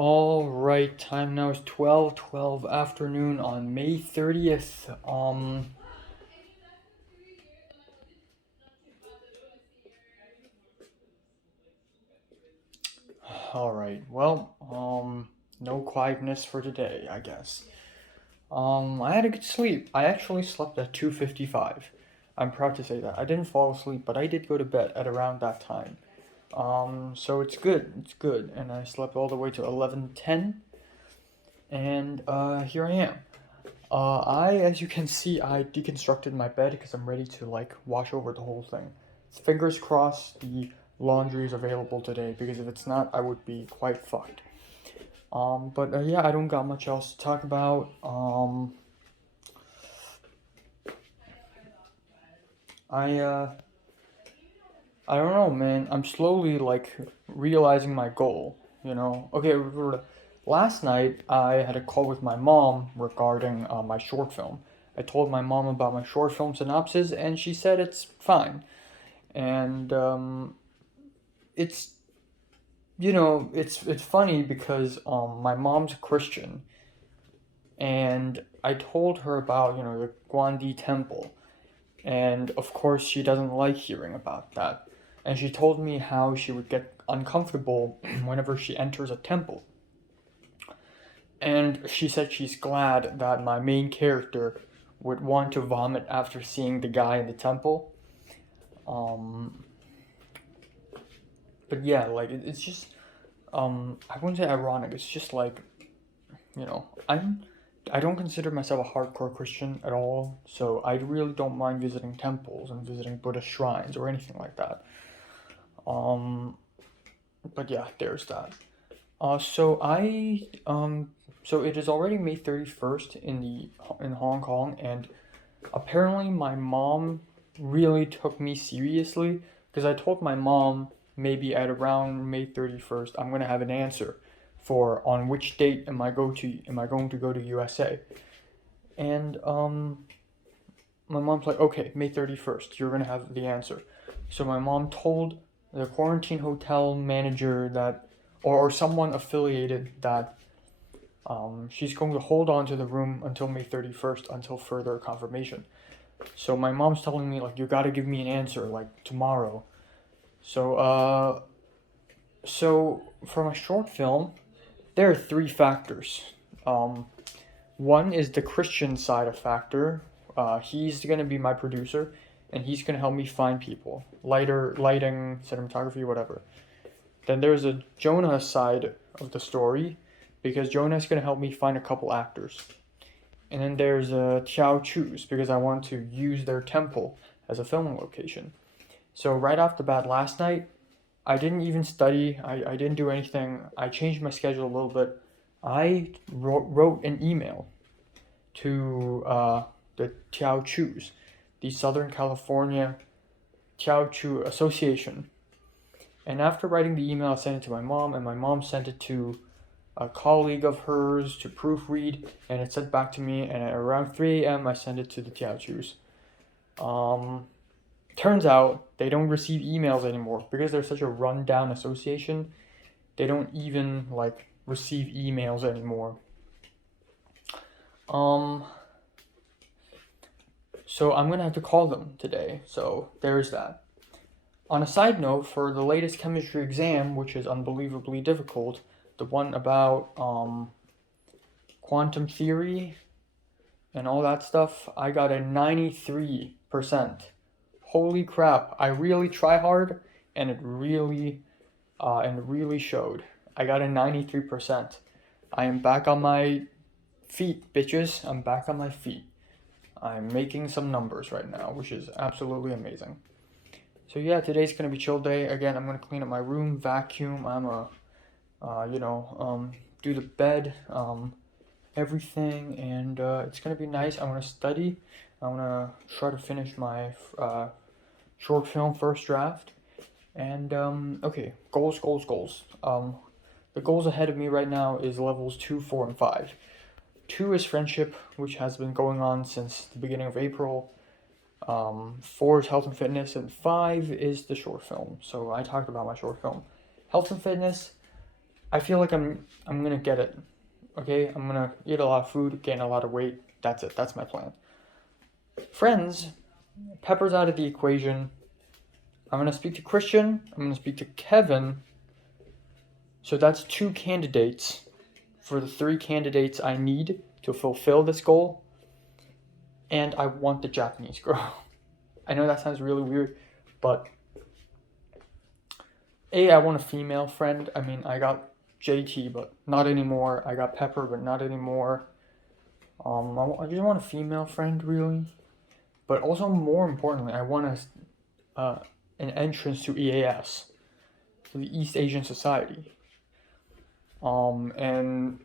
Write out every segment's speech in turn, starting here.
All right, time now is 12:12 afternoon on May 30th. All right. No quietness for today, I guess. I had a good sleep. I actually slept at 2:55. I'm proud to say that. I didn't fall asleep, but I did go to bed at around that time. So it's good. It's good. And I slept all the way to 11:10, and here I am. As you can see, I deconstructed my bed because I'm ready to like wash over the whole thing. Fingers crossed the laundry is available today because if it's not, I would be quite fucked. But yeah, I don't got much else to talk about. I uh, I don't know, man. I'm slowly like realizing my goal. Okay. Last night I had a call with my mom regarding my short film. I told my mom about my short film synopsis, and she said it's fine. And it's it's funny because my mom's a Christian, and I told her about the Guandi Temple, and of course she doesn't like hearing about that. And she told me how she would get uncomfortable whenever she enters a temple. And she said she's glad that my main character would want to vomit after seeing the guy in the temple. Um, but yeah, like it's just I wouldn't say ironic. It's just like I don't consider myself a hardcore Christian at all, so I really don't mind visiting temples and visiting Buddhist shrines or anything like that. Um, but yeah, there's that. So it is already May 31st in Hong Kong, and apparently my mom really took me seriously because I told my mom maybe at around May 31st I'm gonna have an answer for on which date am I going to go to USA. And my mom's like, okay, May 31st, you're gonna have the answer. So my mom told the quarantine hotel manager that, or someone affiliated, that she's going to hold on to the room until May 31st until further confirmation. So my mom's telling me like you gotta give me an answer like tomorrow. So so for my short film, there are three factors. Um, One is the Christian side of factor. He's gonna be my producer, and he's gonna help me find people, lighting, cinematography, whatever. Then there's a Jonah side of the story, because Jonah's gonna help me find a couple actors. And then there's Tiao Chu's because I want to use their temple as a filming location. So right off the bat, last night I didn't even study. I didn't do anything. I changed my schedule a little bit. I wrote an email to the Tiao Chu's, the Southern California Tiao Chu Association. And after writing the email, I sent it to my mom, and my mom sent it to a colleague of hers to proofread, and it sent back to me. And at around 3 a.m., I sent it to the Tiao Chu's. Um, Turns out they don't receive emails anymore because they're such a rundown association. They don't even like receive emails anymore. Um, so I'm gonna have to call them today. So there's that. On a side note, for the latest chemistry exam, which is unbelievably difficult, the one about quantum theory and all that stuff, I got a 93%. Holy crap! I really try hard, and it really showed. I got a 93%. I am back on my feet, bitches. I'm back on my feet. I'm making some numbers right now, which is absolutely amazing. So yeah, today's gonna be chill day. Again, I'm gonna clean up my room, vacuum. I'm a, do the bed, everything, and it's gonna be nice. I'm gonna study. I'm gonna try to finish my short film first draft. And okay, goals, goals, goals. The goals ahead of me right now is levels 2, 4, and 5. 2 is friendship, which has been going on since the beginning of April. 4 is health and fitness, and 5 is the short film. So I talked about my short film. Health and fitness, I feel like I'm gonna get it. Okay, I'm gonna eat a lot of food, gain a lot of weight. That's it. That's my plan. Friends, Pepper's out of the equation. I'm gonna speak to Christian. I'm gonna speak to Kevin. So that's 2 candidates for the 3 candidates I need to fulfill this goal. And I want the Japanese girl. I know that sounds really weird, but I want a female friend. I mean, I got JT, but not anymore. I got Pepper, but not anymore. I just want a female friend, really. But also, more importantly, I want an entrance to EAS, to the East Asian Society. And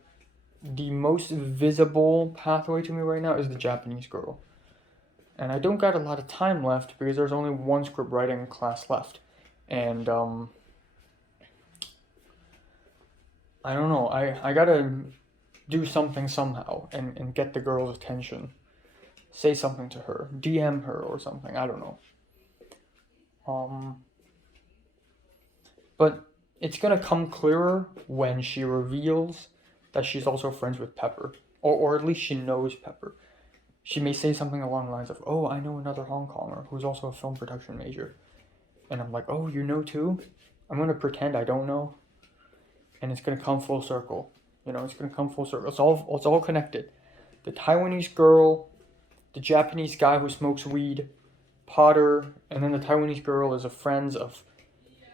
the most visible pathway to me right now is the Japanese girl. And I don't got a lot of time left because there's only 1 script writing class left. And, I don't know, I gotta do something somehow and get the girl's attention. Say something to her, DM her or something, I don't know. But it's gonna come clearer when she reveals that she's also friends with Pepper. Or at least she knows Pepper. She may say something along the lines of, oh, I know another Hong Konger who's also a film production major. And I'm like, oh, you know too? I'm gonna pretend I don't know. And it's gonna come full circle. It's gonna come full circle. It's all connected. The Taiwanese girl, the Japanese guy who smokes weed, Potter, and then the Taiwanese girl is a friend of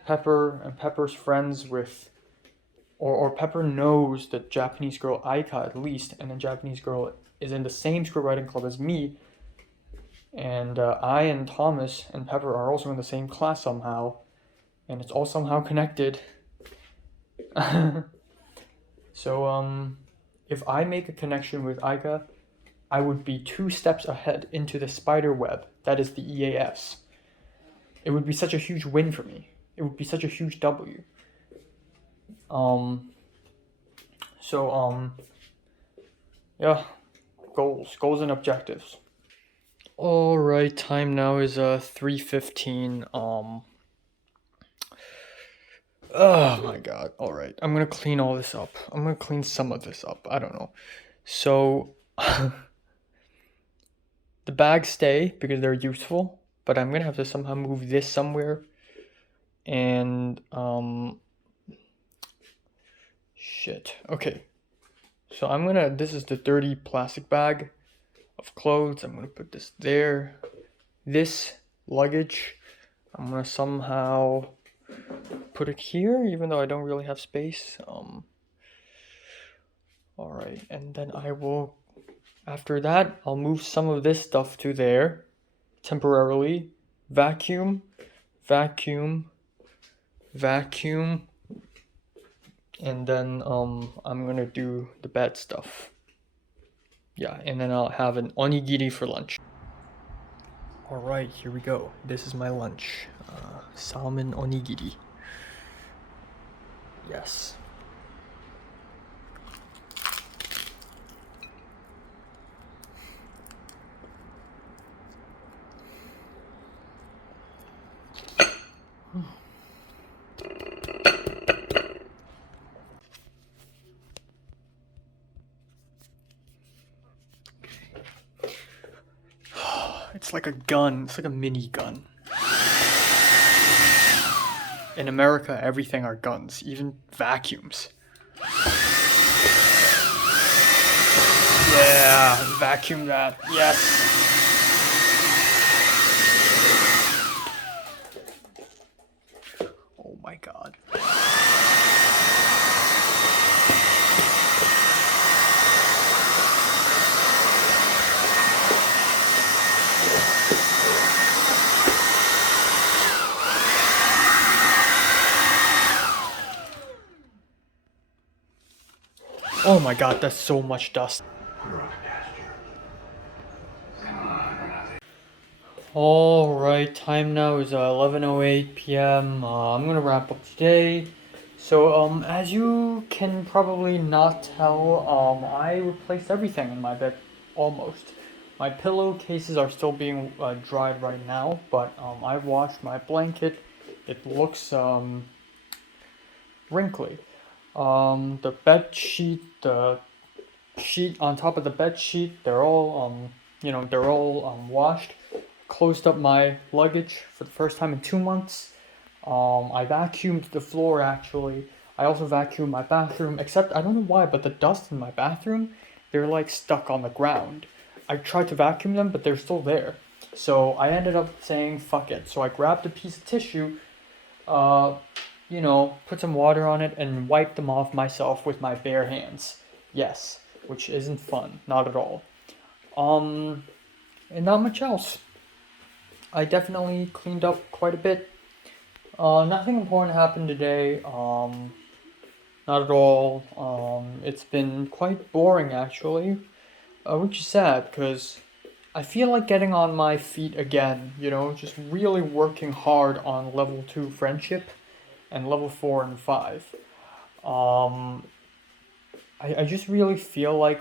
Pepper, and Pepper's friends with, or Pepper knows the Japanese girl Aika at least, and the Japanese girl is in the same script writing club as me, and I and Thomas and Pepper are also in the same class somehow, and it's all somehow connected. So, if I make a connection with Aika, I would be 2 steps ahead into the spider web that is the EAS. It would be such a huge win for me. It would be such a huge W. Yeah, goals and objectives. All right, time now is 3:15. Oh my god. All right. I'm going to clean all this up. I'm going to clean some of this up. I don't know. So the bags stay because they're useful, but I'm going to have to somehow move this somewhere. And shit. Okay. So this is the dirty plastic bag of clothes. I'm going to put this there. This luggage, I'm going to somehow put it here, even though I don't really have space. Alright, and then after that, I'll move some of this stuff to there, temporarily. Vacuum, and then I'm gonna do the bad stuff. Yeah, and then I'll have an onigiri for lunch. Alright, here we go. This is my lunch. Salmon onigiri. Yes. It's like a gun. It's like a mini gun. In America, everything are guns, even vacuums. Yeah, vacuum that. Yes. Oh my god. Oh my god, that's so much dust. Alright, time now is 11:08 p.m. I'm gonna wrap up today. So, as you can probably not tell, I replaced everything in my bed, almost. My pillowcases are still being dried right now, but I washed my blanket. It looks wrinkly. The bed sheet, the sheet on top of the bed sheet, they're all washed. Closed up my luggage for the first time in 2 months. I vacuumed the floor actually. I also vacuumed my bathroom, except I don't know why, but the dust in my bathroom, they're like stuck on the ground. I tried to vacuum them, but they're still there. So I ended up saying fuck it. So I grabbed a piece of tissue, uh, put some water on it and wiped them off myself with my bare hands. Yes, which isn't fun, not at all. Um, and not much else. I definitely cleaned up quite a bit. Nothing important happened today. Not at all. It's been quite boring actually, which is sad because I feel like getting on my feet again. Just really working hard on level 2 friendship and level 4 and 5. Um, I just really feel like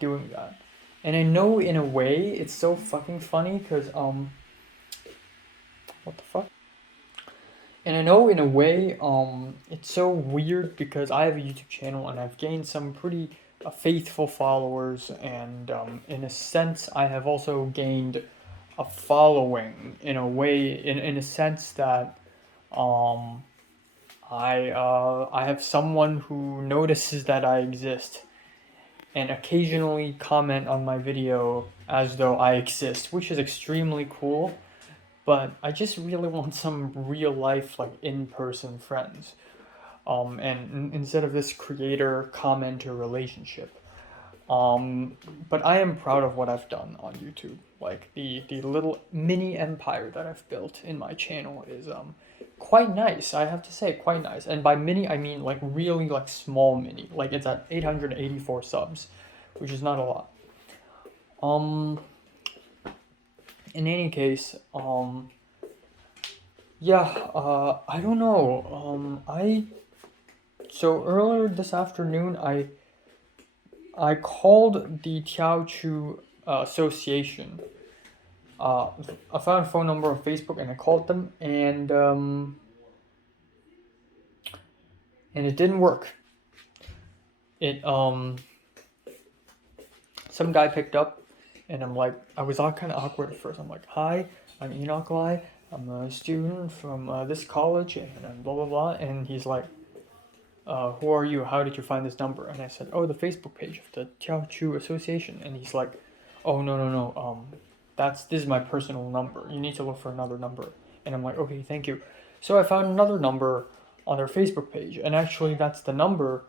doing that, and I know in a way it's so fucking funny because what the fuck? And I know in a way, it's so weird because I have a YouTube channel and I've gained some pretty faithful followers, and in a sense, I have also gained a following in a way, in a sense that um, I have someone who notices that I exist and occasionally comment on my video as though I exist, which is extremely cool. But I just really want some real life, like in person friends. And instead of this creator commenter relationship. But I am proud of what I've done on YouTube. Like the little mini empire that I've built in my channel is quite nice. I have to say, quite nice. And by mini, I mean like really like small mini. Like it's at 884 subs, which is not a lot. Um, in any case, yeah, I don't know. So earlier this afternoon, I called the Tiaochu Association. I found a phone number on Facebook and I called them, and it didn't work. It Some guy picked up, and I was all kind of awkward at first. I'm like, hi, I'm Enoch Lai. I'm a student from this college, and blah blah blah. And he's like, who are you? How did you find this number? And I said, oh, the Facebook page of the Tiaochu Association. And he's like, oh, no, no, no. This is my personal number. You need to look for another number. And I'm like, okay, thank you. So I found another number on their Facebook page, and actually that's the number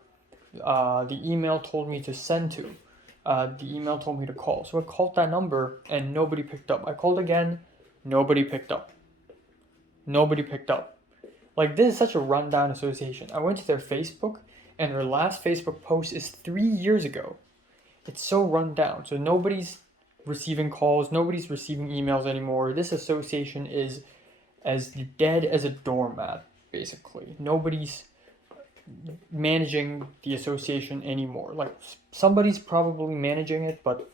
the email told me to send to. The email told me to call. So I called that number, and nobody picked up. I called again, nobody picked up. Nobody picked up. Like, this is such a rundown association. I went to their Facebook, and their last Facebook post is 3 years ago. It's so run down. So nobody's receiving calls, nobody's receiving emails anymore. This association is as dead as a doormat, basically. Nobody's managing the association anymore. Like, somebody's probably managing it, but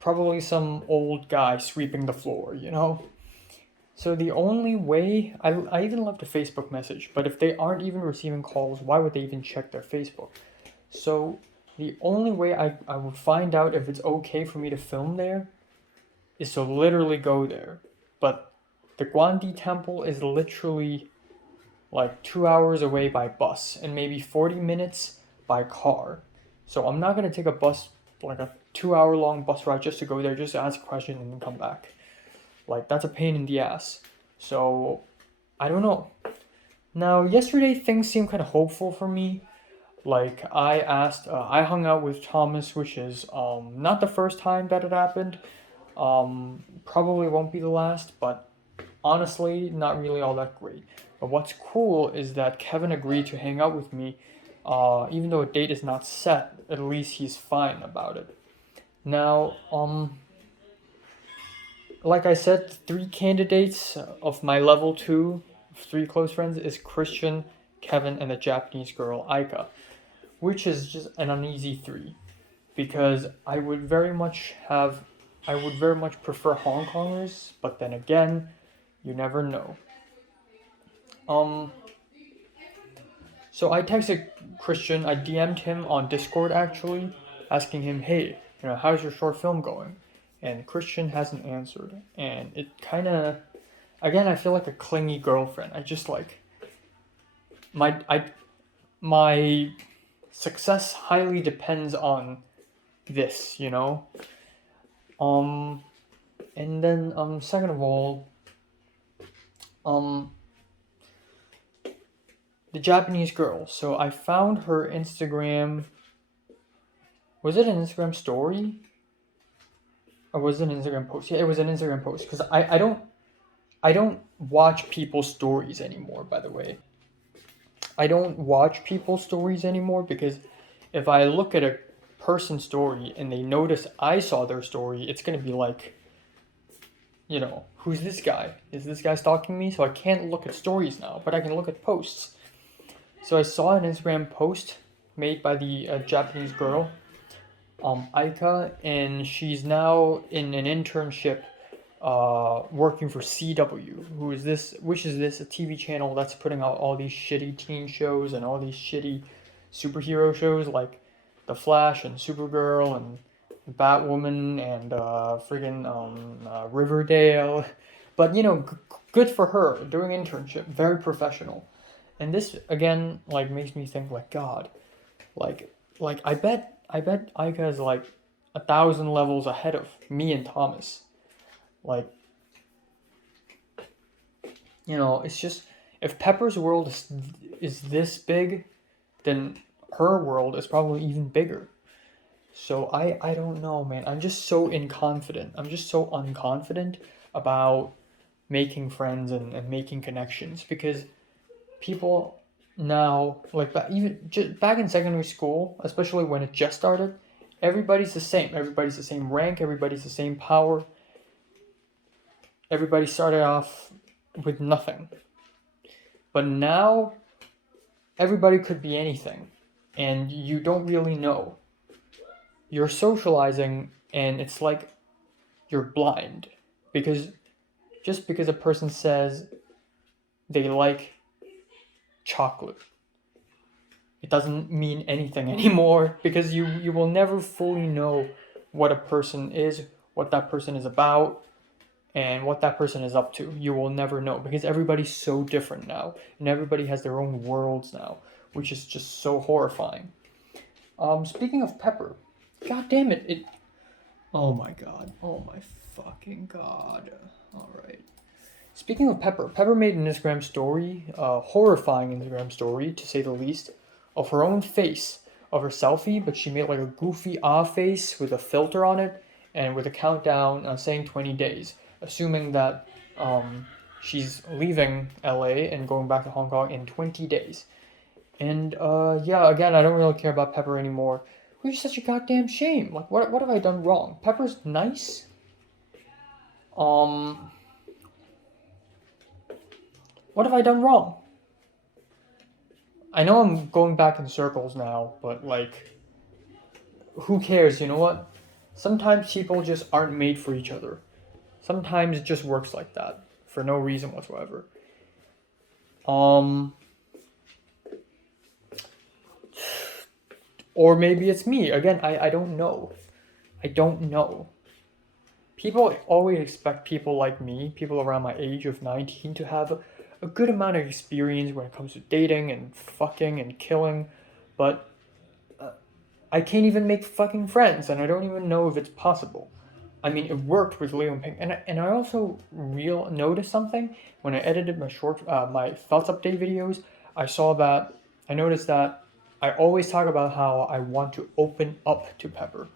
probably some old guy sweeping the floor. So the only way, I even left a Facebook message, but if they aren't even receiving calls, why would they even check their Facebook? So the only way I would find out if it's okay for me to film there is to literally go there. But the Guandi Temple is literally like 2 hours away by bus and maybe 40 minutes by car. So I'm not going to take a bus, like a 2 hour long bus ride just to go there, just to ask a question and then come back. Like, that's a pain in the ass. So, I don't know. Now, yesterday things seemed kind of hopeful for me. Like, I hung out with Thomas, which is not the first time that it happened. Probably won't be the last, but honestly, not really all that great. But what's cool is that Kevin agreed to hang out with me, even though a date is not set. At least he's fine about it. Now, like I said, 3 candidates of my level 2, 3 close friends, is Christian, Kevin, and the Japanese girl Aika, which is just an uneasy 3, because I would very much prefer Hong Kongers, but then again, you never know. Um, So I texted Christian, I DM'd him on Discord actually, asking him, hey, how's your short film going? And Christian hasn't answered. And it kind of, again, I feel like a clingy girlfriend. I just like, my success highly depends on this, And then, second of all, the Japanese girl. So I found her Instagram. Was it an Instagram story? Or was it an Instagram post? Yeah, it was an Instagram post. Because I don't watch people's stories anymore, by the way. I don't watch people's stories anymore because if I look at a person's story and they notice I saw their story, it's going to be like, who's this guy? Is this guy stalking me? So I can't look at stories now, but I can look at posts. So I saw an Instagram post made by the Japanese girl, Aika, and she's now in an internship working for CW, which is this a TV channel that's putting out all these shitty teen shows and all these shitty superhero shows like The Flash and Supergirl and Batwoman and Riverdale. But good for her doing internship, very professional. And this again like makes me think like God, like I bet Aika is like 1,000 levels ahead of me and Thomas. Like, it's just if Pepper's world is this big, then her world is probably even bigger. So I don't know, man. I'm just so inconfident. I'm just so unconfident about making friends and making connections because people now, like even just back in secondary school, especially when it just started, everybody's the same. Everybody's the same rank. Everybody's the same power. Everybody started off with nothing. But now, everybody could be anything, and you don't really know. You're socializing, and it's like you're blind. Just because a person says they like chocolate, it doesn't mean anything anymore, because you will never fully know what a person is, what that person is about, and what that person is up to. You will never know because everybody's so different now, and everybody has their own worlds now, which is just so horrifying. Speaking of Pepper, god damn it, oh my god, oh my fucking god. Alright. Speaking of Pepper made an Instagram story, a horrifying Instagram story, to say the least, of her own face, of her selfie, but she made like a goofy face with a filter on it, and with a countdown saying 20 days, assuming that she's leaving LA and going back to Hong Kong in 20 days. And yeah, again, I don't really care about Pepper anymore, which is such a goddamn shame. Like, what have I done wrong? Pepper's nice. What have I done wrong? I know I'm going back in circles now, but like, who cares? You know what? Sometimes people just aren't made for each other. Sometimes it just works like that for no reason whatsoever. Or maybe it's me. Again, I don't know. I don't know. People always expect people like me, people around my age of 19, to have a good amount of experience when it comes to dating and fucking and killing, but I can't even make fucking friends, and I don't even know if it's possible. I mean, it worked with Leo and Pink, and I also noticed something when I edited my my thoughts update videos. I noticed that I always talk about how I want to open up to Pepper,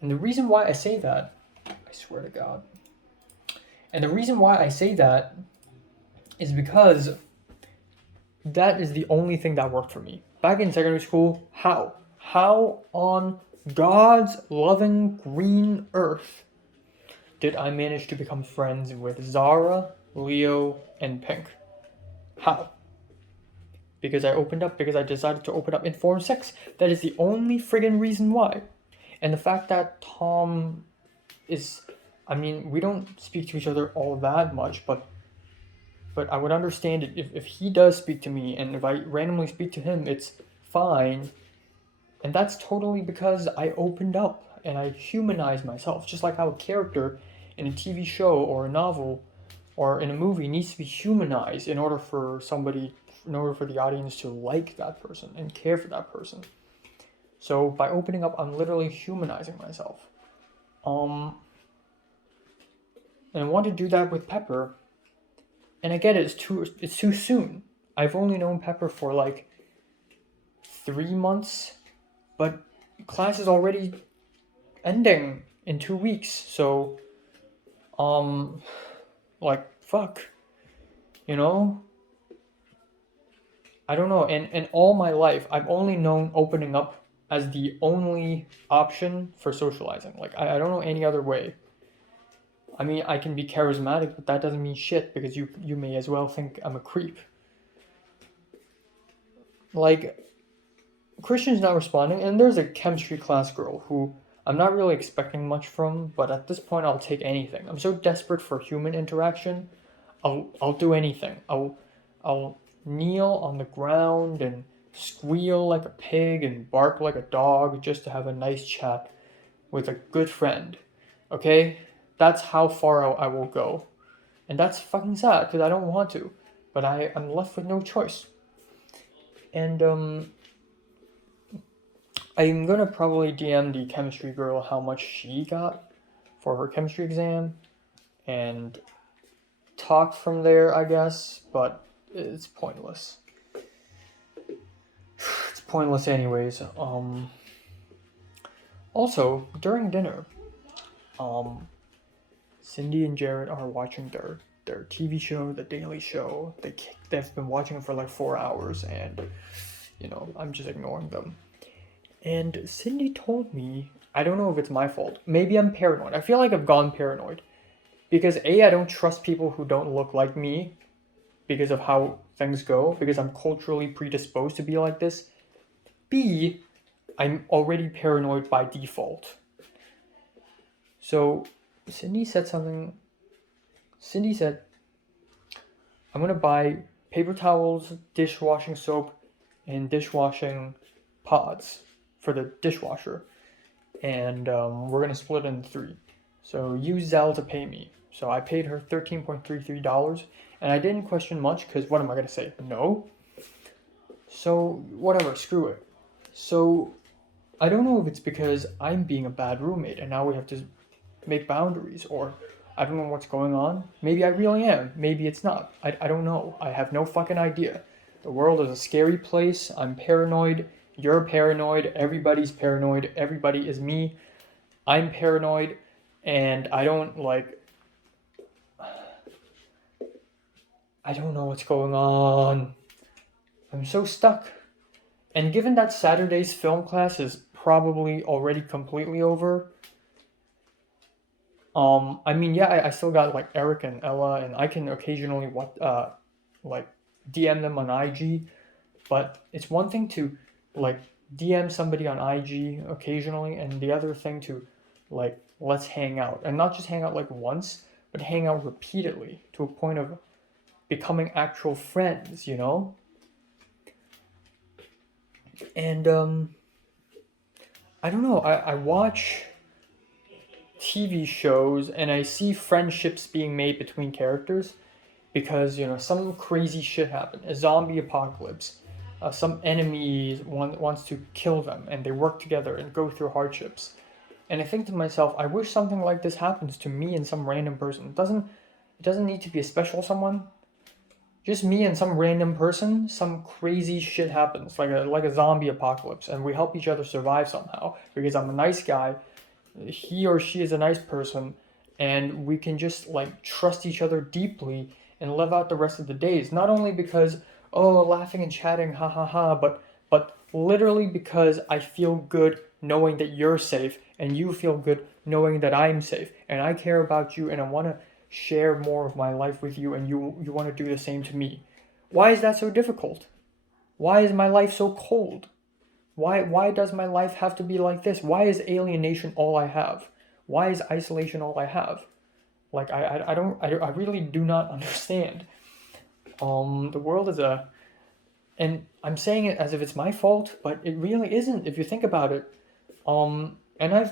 and the reason why I say that, I swear to God, and the reason why I say that is because that is the only thing that worked for me back in secondary school. How on God's loving green earth did I manage to become friends with Zara, Leo, and Pink? How? Because I opened up, because I decided to open up in Form 6. That is the only friggin' reason why. And the fact that Tom is, I mean, we don't speak to each other all that much, but But I would understand it if he does speak to me, and if I randomly speak to him, it's fine. And that's totally because I opened up and I humanized myself, just like how a character in a TV show or a novel or in a movie needs to be humanized in order for the audience to like that person and care for that person. So by opening up, I'm literally humanizing myself. Um, and I want to do that with Pepper. And I get it, it's too soon. I've only known Pepper for like 3 months, but class is already ending in 2 weeks. So, like fuck, you know. I don't know. And all my life, I've only known opening up as the only option for socializing. Like I don't know any other way. I mean, I can be charismatic, but that doesn't mean shit because you may as well think I'm a creep. Like, Christian's not responding, and there's a chemistry class girl who I'm not really expecting much from, but at this point I'll take anything. I'm so desperate for human interaction. I'll do anything. I'll kneel on the ground and squeal like a pig and bark like a dog just to have a nice chat with a good friend. Okay? That's how far I will go. And that's fucking sad because I don't want to. But I'm left with no choice. And I'm gonna probably DM the chemistry girl how much she got for her chemistry exam and talk from there, I guess, but it's pointless. It's pointless anyways. Also, during dinner, Cindy and Jared are watching their TV show, The Daily Show. They've been watching it for like 4 hours, and I'm just ignoring them. And Cindy told me, I don't know if it's my fault. Maybe I'm paranoid. I feel like I've gone paranoid. Because A, I don't trust people who don't look like me because of how things go, because I'm culturally predisposed to be like this. B, I'm already paranoid by default. So Cindy said, I'm gonna buy paper towels, dishwashing soap, and dishwashing pods for the dishwasher. And we're gonna split it in 3. So use Zelle to pay me. So I paid her $13.33, and I didn't question much because what am I gonna say? No. So whatever, screw it. So I don't know if it's because I'm being a bad roommate and now we have to make boundaries, or I don't know what's going on. Maybe I really am. Maybe it's not. I don't know. I have no fucking idea. The world is a scary place. I'm paranoid. You're paranoid. Everybody's paranoid. Everybody is me. I'm paranoid. And I don't know what's going on. I'm so stuck. And given that Saturday's film class is probably already completely over, I mean, yeah, I still got like Eric and Ella, and I can occasionally like DM them on IG, but it's one thing to like DM somebody on IG occasionally, and the other thing to like let's hang out, and not just hang out like once, but hang out repeatedly to a point of becoming actual friends, you know? And I don't know, I watch TV shows and I see friendships being made between characters because some crazy shit happened, a zombie apocalypse, some enemy wants to kill them, and they work together and go through hardships. And I think to myself, I wish something like this happens to me and some random person. It doesn't need to be a special someone. Just me and some random person, some crazy shit happens, like a zombie apocalypse, and we help each other survive somehow because I'm a nice guy, he or she is a nice person, and we can just like trust each other deeply and live out the rest of the days. Not only because laughing and chatting, ha ha ha, but literally because I feel good knowing that you're safe and you feel good knowing that I'm safe and I care about you and I want to share more of my life with you and you want to do the same to me. Why is that so difficult? Why is my life so cold? Why does my life have to be like this? Why is alienation all I have? Why is isolation all I have? Like I really do not understand. The world is a, and I'm saying it as if it's my fault, but it really isn't if you think about it. And I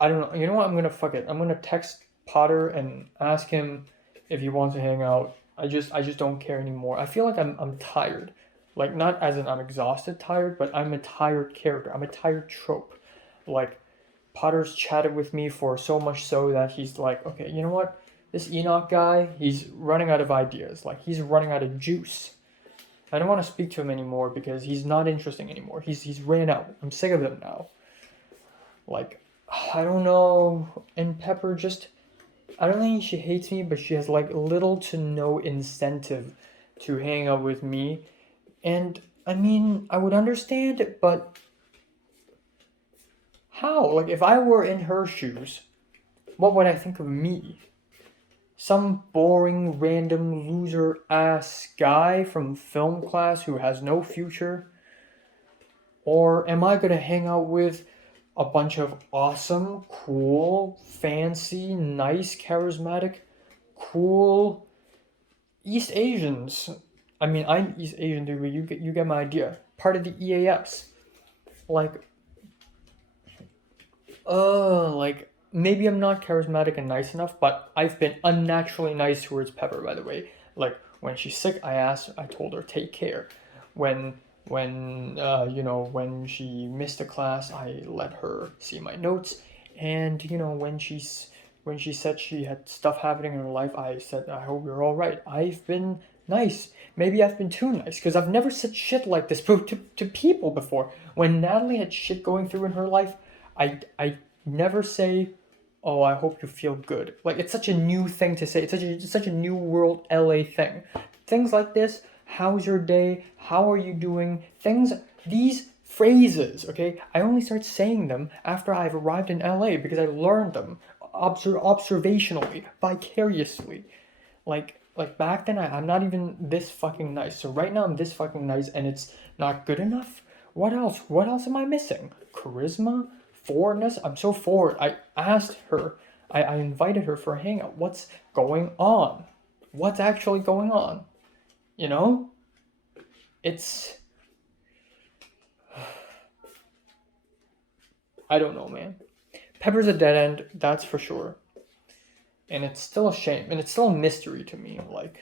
don't know. You know what? I'm gonna fuck it. I'm gonna text Potter and ask him if he wants to hang out. I just don't care anymore. I feel like I'm tired. Like not as in I'm exhausted tired, but I'm a tired character. I'm a tired trope. Like Potter's chatted with me for so much so that he's like, okay, you know what? This Enoch guy, he's running out of ideas. Like he's running out of juice. I don't want to speak to him anymore because he's not interesting anymore. He's ran out. I'm sick of him now. Like I don't know. And Pepper just I don't think she hates me, but she has like little to no incentive to hang out with me. And I mean, I would understand it, but how? Like if I were in her shoes, what would I think of me? Some boring, random, loser ass guy from film class who has no future? Or am I gonna hang out with a bunch of awesome, cool, fancy, nice, charismatic, cool East Asians? I mean, I'm East Asian, dude, but you get my idea. Part of the EAS. Like, like maybe I'm not charismatic and nice enough, but I've been unnaturally nice towards Pepper, by the way. Like when she's sick, I told her take care. When she missed a class, I let her see my notes, and when she said she had stuff happening in her life, I said I hope you're all right. I've been nice. Maybe I've been too nice because I've never said shit like this to people before. When Natalie had shit going through in her life, I never say, "Oh, I hope you feel good." Like it's such a new thing to say. It's such a new world LA thing. Things like this. How's your day? How are you doing? These phrases, okay? I only start saying them after I've arrived in LA because I learned them observationally, vicariously. Like back then, I'm not even this fucking nice. So right now I'm this fucking nice, and it's not good enough. What else? What else am I missing? Charisma, forwardness. I'm so forward. I asked her. I invited her for a hangout. What's going on? What's actually going on? You know? It's I don't know, man. Pepper's a dead end, that's for sure. And it's still a shame, and it's still a mystery to me. Like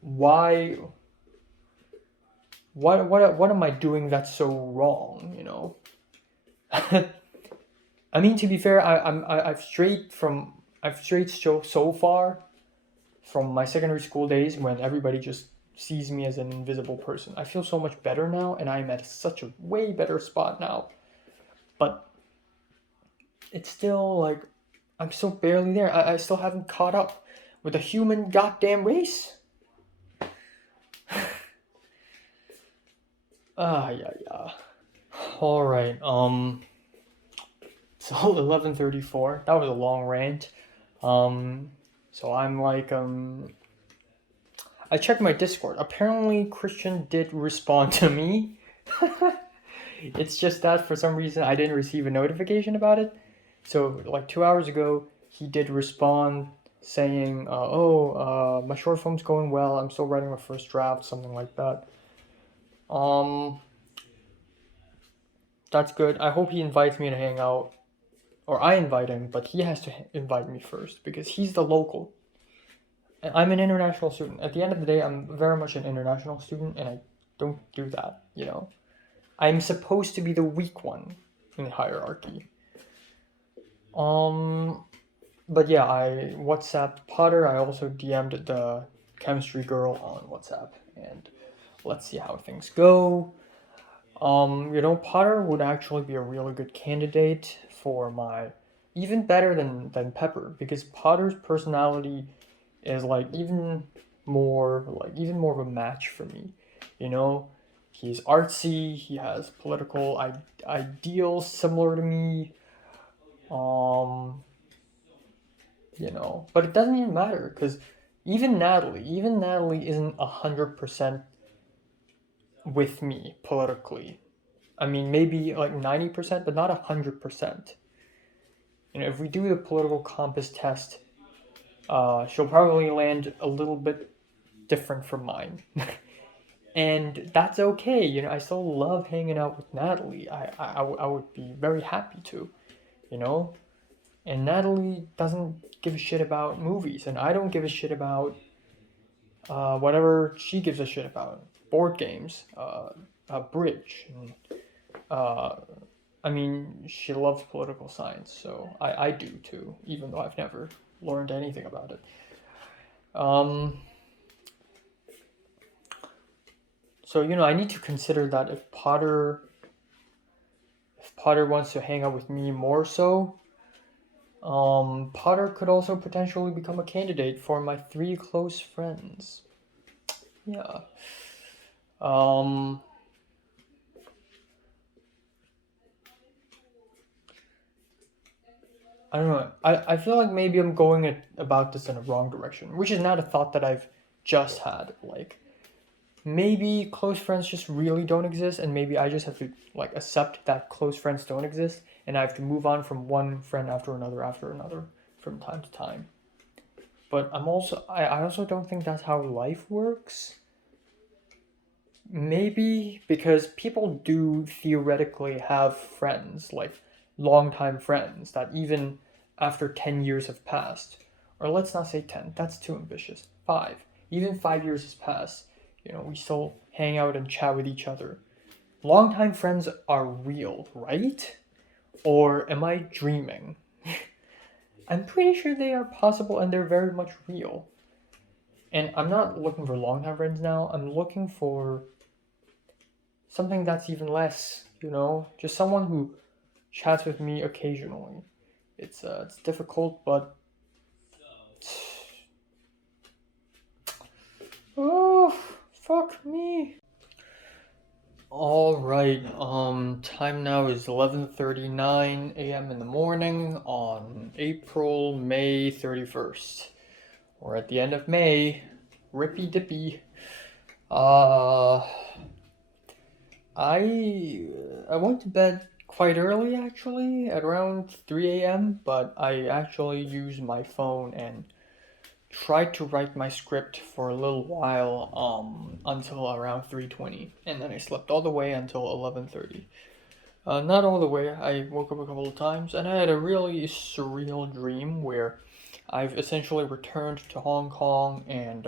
why what am I doing that's so wrong? I mean, to be fair, I've strayed so far from my secondary school days when everybody just sees me as an invisible person. I feel so much better now, and I'm at such a way better spot now. But it's still like I'm still barely there. I still haven't caught up with the human goddamn race. Yeah, yeah. All right. So 11:34. That was a long rant. So I'm like I checked my Discord. Apparently Christian did respond to me. It's just that for some reason I didn't receive a notification about it. So like 2 hours ago, he did respond saying, my short film's going well. I'm still writing my first draft, something like that. That's good. I hope he invites me to hang out, or I invite him, but he has to invite me first because he's the local. And I'm an international student. At the end of the day, I'm very much an international student, and I don't do that. I'm supposed to be the weak one in the hierarchy. But yeah, I WhatsApped Potter. I also DM'd the chemistry girl on WhatsApp, and let's see how things go. Potter would actually be a really good candidate for even better than Pepper, because Potter's personality is even more of a match for me. He's artsy. He has political ideals similar to me. But it doesn't even matter because even Natalie isn't 100% with me politically. I mean, maybe like 90%, but not 100%. If we do the political compass test, she'll probably land a little bit different from mine. And that's okay. I still love hanging out with Natalie. I would be very happy to, you know? And Natalie doesn't give a shit about movies, and I don't give a shit about whatever she gives a shit about. Board games, bridge, and uh, I mean, she loves political science, so I do too, even though I've never learned anything about it. Um, so I need to consider that if Potter wants to hang out with me more so, Potter could also potentially become a candidate for my three close friends. Yeah. Um, I don't know. I feel like maybe I'm going about this in a wrong direction, which is not a thought that I've just had. Like, maybe close friends just really don't exist, and maybe I just have to, like, accept that close friends don't exist, and I have to move on from one friend after another from time to time. But I also don't think that's how life works. Maybe because people do theoretically have friends, like longtime friends, that even after 10 years have passed, or let's not say 10, that's too ambitious, 5, even 5 years has passed, we still hang out and chat with each other. Longtime friends are real, right? Or am I dreaming? I'm pretty sure they are possible and they're very much real. And I'm not looking for longtime friends now, I'm looking for something that's even less, just someone who chats with me occasionally. It's difficult, but oh, fuck me. All right. Time now is 11:39 a.m. in the morning on May 31st. We're at the end of May. Rippy dippy. Uh, I went to bed quite early actually, at around 3 a.m., but I actually used my phone and tried to write my script for a little while until around 3:20, and then I slept all the way until 11:30. Not all the way. I woke up a couple of times and I had a really surreal dream where I've essentially returned to Hong Kong, and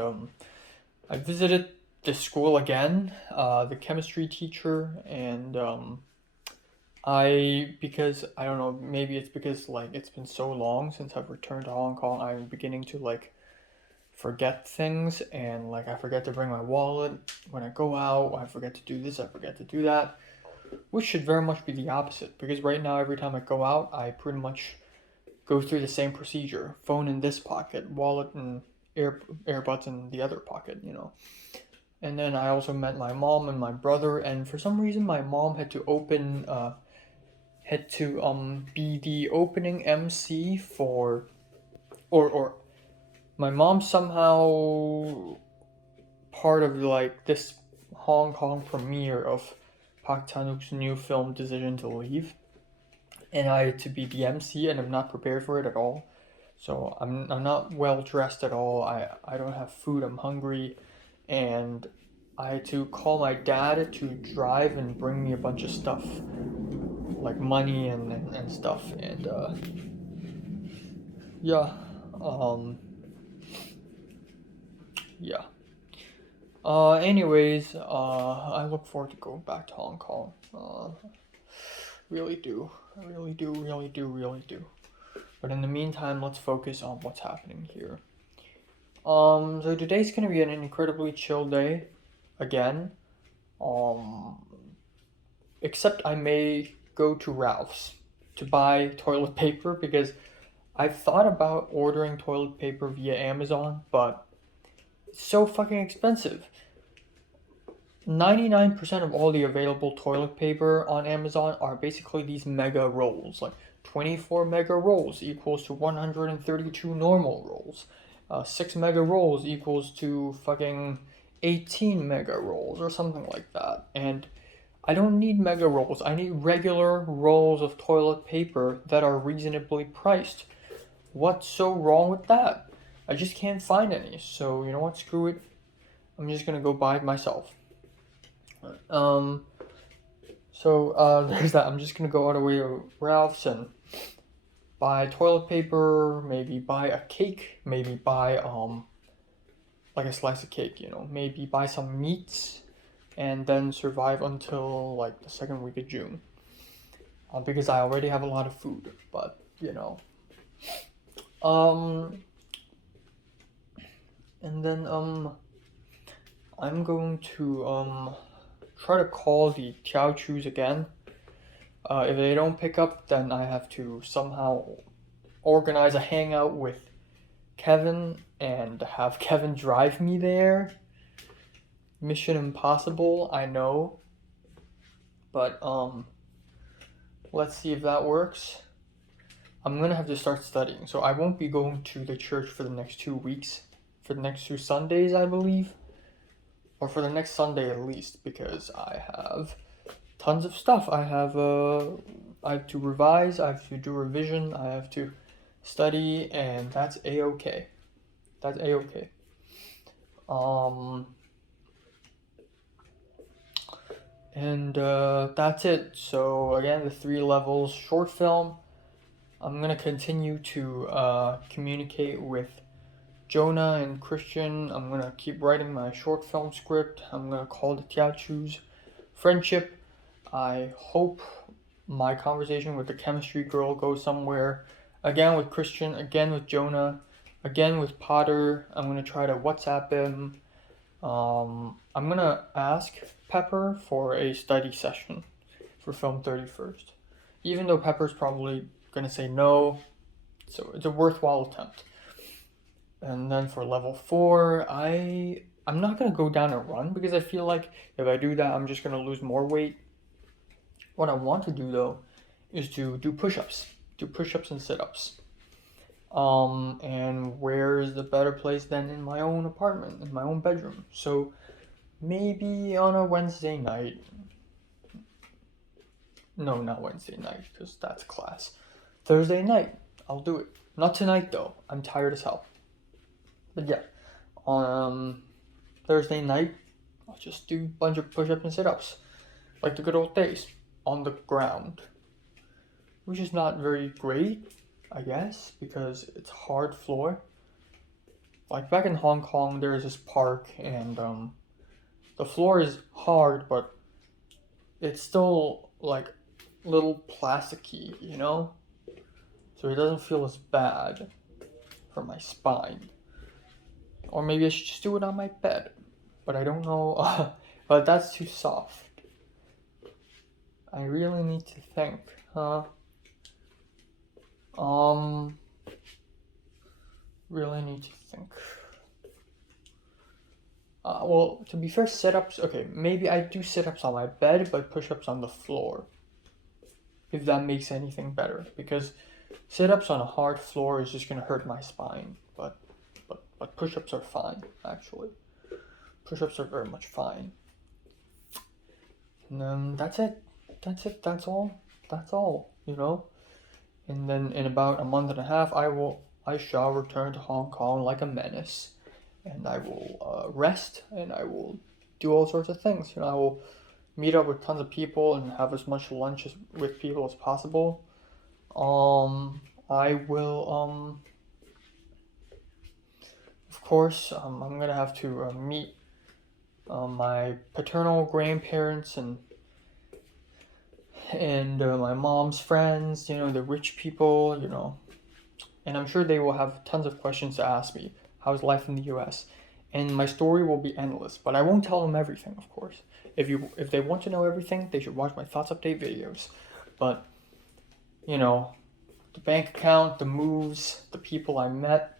I visited the school again, the chemistry teacher, and because I don't know, maybe it's because like it's been so long since I've returned to Hong Kong, I'm beginning to like forget things, and like I forget to bring my wallet when I go out, I forget to do this, I forget to do that, which should very much be the opposite, because right now every time I go out, I pretty much go through the same procedure: phone in this pocket, wallet and earbuds in the other pocket. And then I also met my mom and my brother, and for some reason my mom had to be the opening MC for, or my mom somehow part of like this Hong Kong premiere of Park Chan-wook's new film Decision to Leave, and I had to be the MC, and I'm not prepared for it at all. So I'm not well dressed at all. I don't have food. I'm hungry, and I had to call my dad to drive and bring me a bunch of stuff, like money and stuff, and yeah, um, yeah. Anyways, I look forward to going back to Hong Kong. Really do. I really do, really do, really do. But in the meantime, let's focus on what's happening here. So today's gonna be an incredibly chill day, again. Um, Except I may go to Ralph's to buy toilet paper, because I've thought about ordering toilet paper via Amazon, but it's so fucking expensive. 99% of all the available toilet paper on Amazon are basically these mega rolls. Like 24 mega rolls equals to 132 normal rolls. 6 mega rolls equals to fucking 18 mega rolls or something like that. And I don't need mega rolls. I need regular rolls of toilet paper that are reasonably priced. What's so wrong with that? I just can't find any. So, you know what? Screw it. I'm just gonna go buy it myself. There's that. I'm just gonna go all the way to Ralph's and buy toilet paper, maybe buy a cake, maybe buy like a slice of cake, maybe buy some meats, and then survive until like the second week of June. Because I already have a lot of food, but um, and then I'm going to try to call the Tiaochus again. If they don't pick up, then I have to somehow organize a hangout with Kevin and have Kevin drive me there. Mission impossible, I know. But let's see if that works. I'm gonna have to start studying, so I won't be going to the church for the next 2 weeks. For the next 2 Sundays, I believe. Or for the next Sunday at least, because I have tons of stuff. I have to revise, I have to do revision, I have to study, and that's a-okay. That's a-okay. And that's it. So again, the 3 levels short film. I'm gonna continue to communicate with Jonah and Christian. I'm gonna keep writing my short film script. I'm gonna call the Tiaochus friendship. I hope my conversation with the chemistry girl goes somewhere. Again with Christian, again with Jonah, again with Potter. I'm gonna try to WhatsApp him. I'm gonna ask Pepper for a study session for film 31st. Even though Pepper's probably gonna say no, so it's a worthwhile attempt. And then for level 4, I'm not gonna go down and run because I feel like if I do that, I'm just gonna lose more weight. What I want to do though is to do push-ups, and sit-ups. And where is the better place than in my own apartment, in my own bedroom? So maybe on a Wednesday night. No, not Wednesday night, because that's class. Thursday night, I'll do it. Not tonight though. I'm tired as hell. But yeah, on Thursday night, I'll just do a bunch of push-ups and sit-ups, like the good old days, on the ground, which is not very great, I guess, because it's hard floor. Like back in Hong Kong, there's this park, and the floor is hard, but it's still like little plasticky, so it doesn't feel as bad for my spine. Or maybe I should just do it on my bed, but I don't know. But that's too soft. I really need to think, huh? Really need to think. Well, to be fair, sit-ups, okay, maybe I do sit-ups on my bed, but push-ups on the floor. If that makes anything better, because sit-ups on a hard floor is just gonna hurt my spine, but push-ups are fine, actually. Push-ups are very much fine. And then that's it. That's all, And then in about a month and a half, I shall return to Hong Kong like a menace, and I will rest, and I will do all sorts of things. I will meet up with tons of people and have as much lunch with people as possible. I will of course, I'm gonna have to meet my paternal grandparents and my mom's friends, the rich people, and I'm sure they will have tons of questions to ask me. How's life in the US? And my story will be endless, but I won't tell them everything, of course. If they want to know everything, they should watch my thoughts update videos. But, the bank account, the moves, the people I met,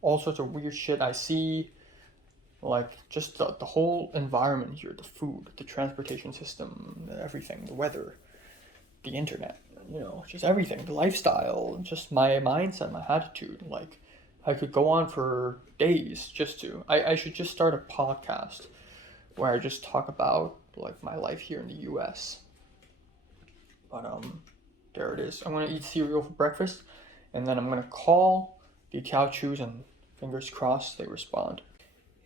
all sorts of weird shit I see, like just the whole environment here, the food, the transportation system, everything, the weather, the internet, just everything, the lifestyle, just my mindset, my attitude. Like, I could go on for days I should just start a podcast where I just talk about like my life here in the US. But there it is. I'm gonna eat cereal for breakfast, and then I'm gonna call the Tiaochus, and fingers crossed they respond.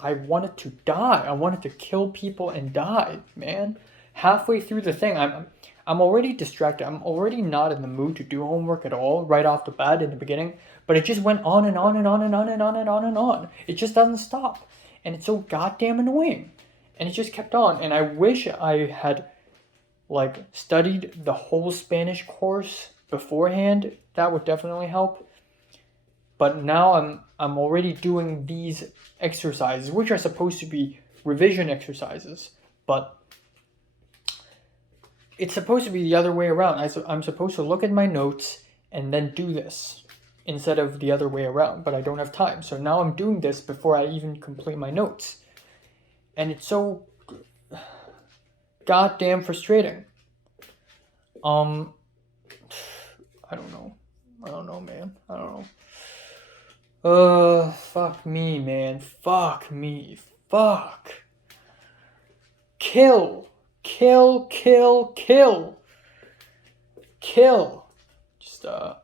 I wanted to die. I wanted to kill people and die, man. Halfway through the thing, I'm already distracted. I'm already not in the mood to do homework at all right off the bat in the beginning. But it just went on and on and on and on and on and on and on. It just doesn't stop. And it's so goddamn annoying. And it just kept on. And I wish I had like studied the whole Spanish course beforehand. That would definitely help. But now I'm already doing these exercises, which are supposed to be revision exercises, but it's supposed to be the other way around. I'm supposed to look at my notes and then do this instead of the other way around, but I don't have time. So now I'm doing this before I even complete my notes. And it's so goddamn frustrating. I don't know. Man. I don't know. Fuck me, man. Fuck me. Fuck. Kill. Just, I'm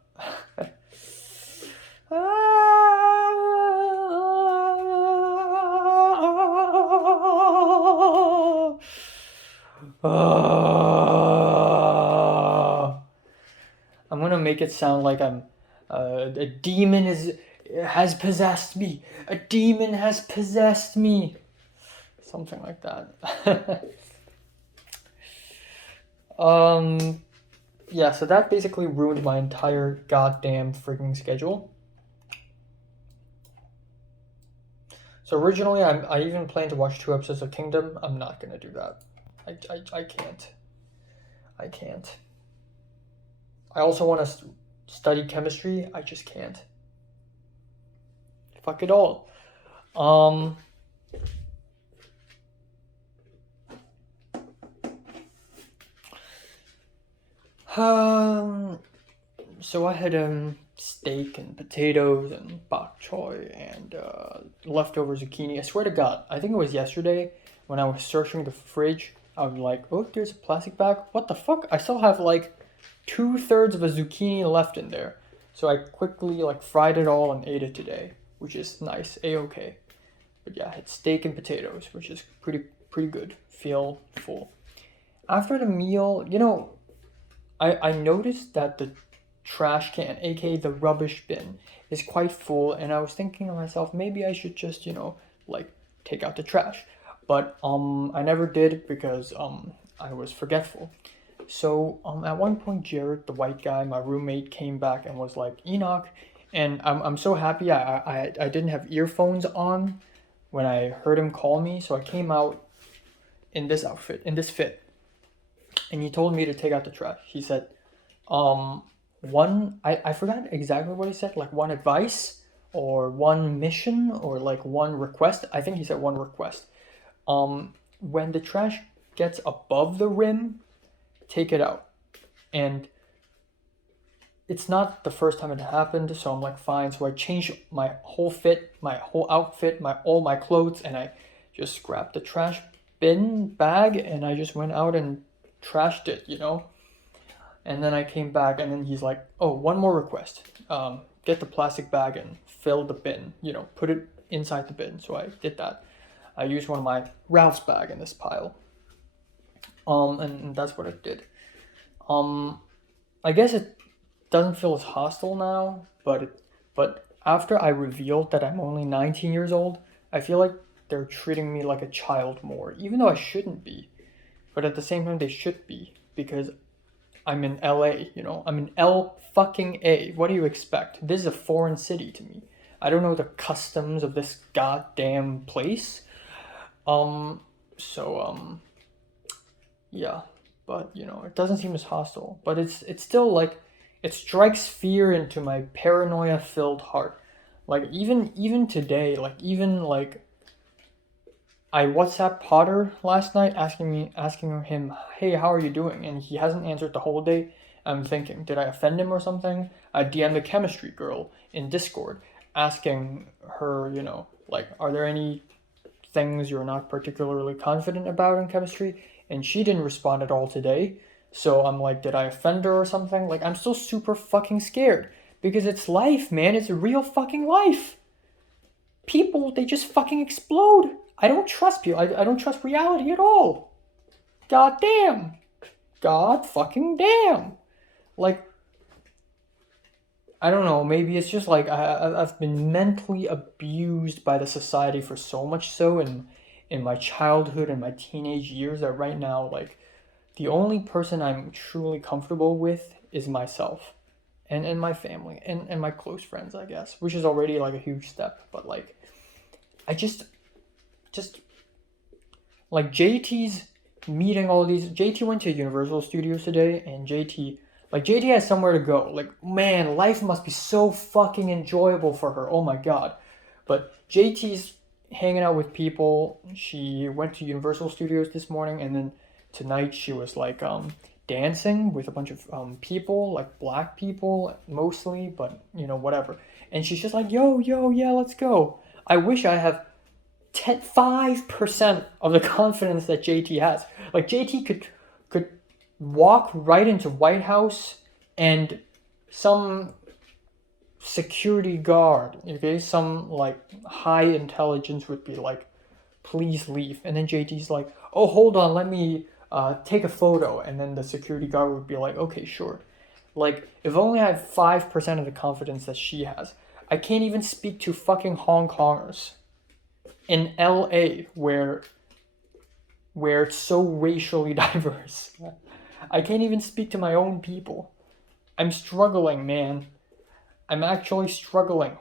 gonna make it sound like I'm a demon has possessed me. A demon has possessed me. Something like that. Yeah, so that basically ruined my entire goddamn freaking schedule. So originally, I even planned to watch 2 episodes of Kingdom. I'm not gonna do that. I can't. I also want to study chemistry. I just can't. Fuck it all. So I had steak and potatoes and bok choy and leftover zucchini. I swear to God, I think it was yesterday when I was searching the fridge. I was like, oh, there's a plastic bag. What the fuck? I still have like 2/3 of a zucchini left in there. So I quickly like fried it all and ate it today, which is nice, a-okay. But yeah, I had steak and potatoes, which is pretty good. Feel full. After the meal, I noticed that the trash can, aka the rubbish bin, is quite full, and I was thinking to myself, maybe I should just, like take out the trash. But I never did because I was forgetful. So at one point, Jared, the white guy, my roommate, came back and was like, Enoch, and I'm so happy I didn't have earphones on when I heard him call me, so I came out in this outfit, in this fit. And he told me to take out the trash. He said, I forgot exactly what he said, like one advice or one mission or like one request. I think he said one request. When the trash gets above the rim, take it out. And it's not the first time it happened, so I'm like, fine. So I changed my whole fit, my whole outfit, all my clothes, and I just grabbed the trash bin bag and I just went out and trashed it, and then I came back and then he's like, oh, one more request, get the plastic bag and fill the bin, put it inside the bin. So I did that. I used one of my Ralph's bag in this pile, and that's what I did. I guess it doesn't feel as hostile now, but after I revealed that I'm only 19 years old, I feel like they're treating me like a child more, even though I shouldn't be. But at the same time, they should be, because I'm in LA, I'm in L-fucking-A. What do you expect? This is a foreign city to me. I don't know the customs of this goddamn place. Yeah. But, it doesn't seem as hostile. But it's still like, it strikes fear into my paranoia-filled heart. Like, even today, I WhatsApped Potter last night asking him, hey, how are you doing? And he hasn't answered the whole day. I'm thinking, did I offend him or something? I DM'd the chemistry girl in Discord asking her, are there any things you're not particularly confident about in chemistry? And she didn't respond at all today. So I'm like, did I offend her or something? Like, I'm still super fucking scared because it's life, man. It's real fucking life. people, they just fucking explode. I don't trust people. I don't trust reality at all. God damn. God fucking damn. Like, I don't know, maybe it's just like I've been mentally abused by the society for so much so in my childhood and my teenage years that right now, like, the only person I'm truly comfortable with is myself and my family and my close friends, I guess, which is already like a huge step. But like, I just like JT's meeting all these. JT went to Universal Studios today, and JT has somewhere to go. Like, man, life must be so fucking enjoyable for her. Oh my god. But JT's hanging out with people. She went to Universal Studios this morning, and then tonight she was like dancing with a bunch of people, like black people mostly, but you know, whatever. And she's just like, yo, yeah, let's go. I wish I have 5% of the confidence that JT has. Like, JT could walk right into White House and some security guard, okay, some like high intelligence would be like, please leave. And then JT's like, oh, hold on, let me take a photo. And then the security guard would be like, okay, sure. Like, if only I have 5% of the confidence that she has. I can't even speak to fucking Hong Kongers in LA where it's so racially diverse. I can't even speak to my own people. I'm struggling, man. I'm actually struggling.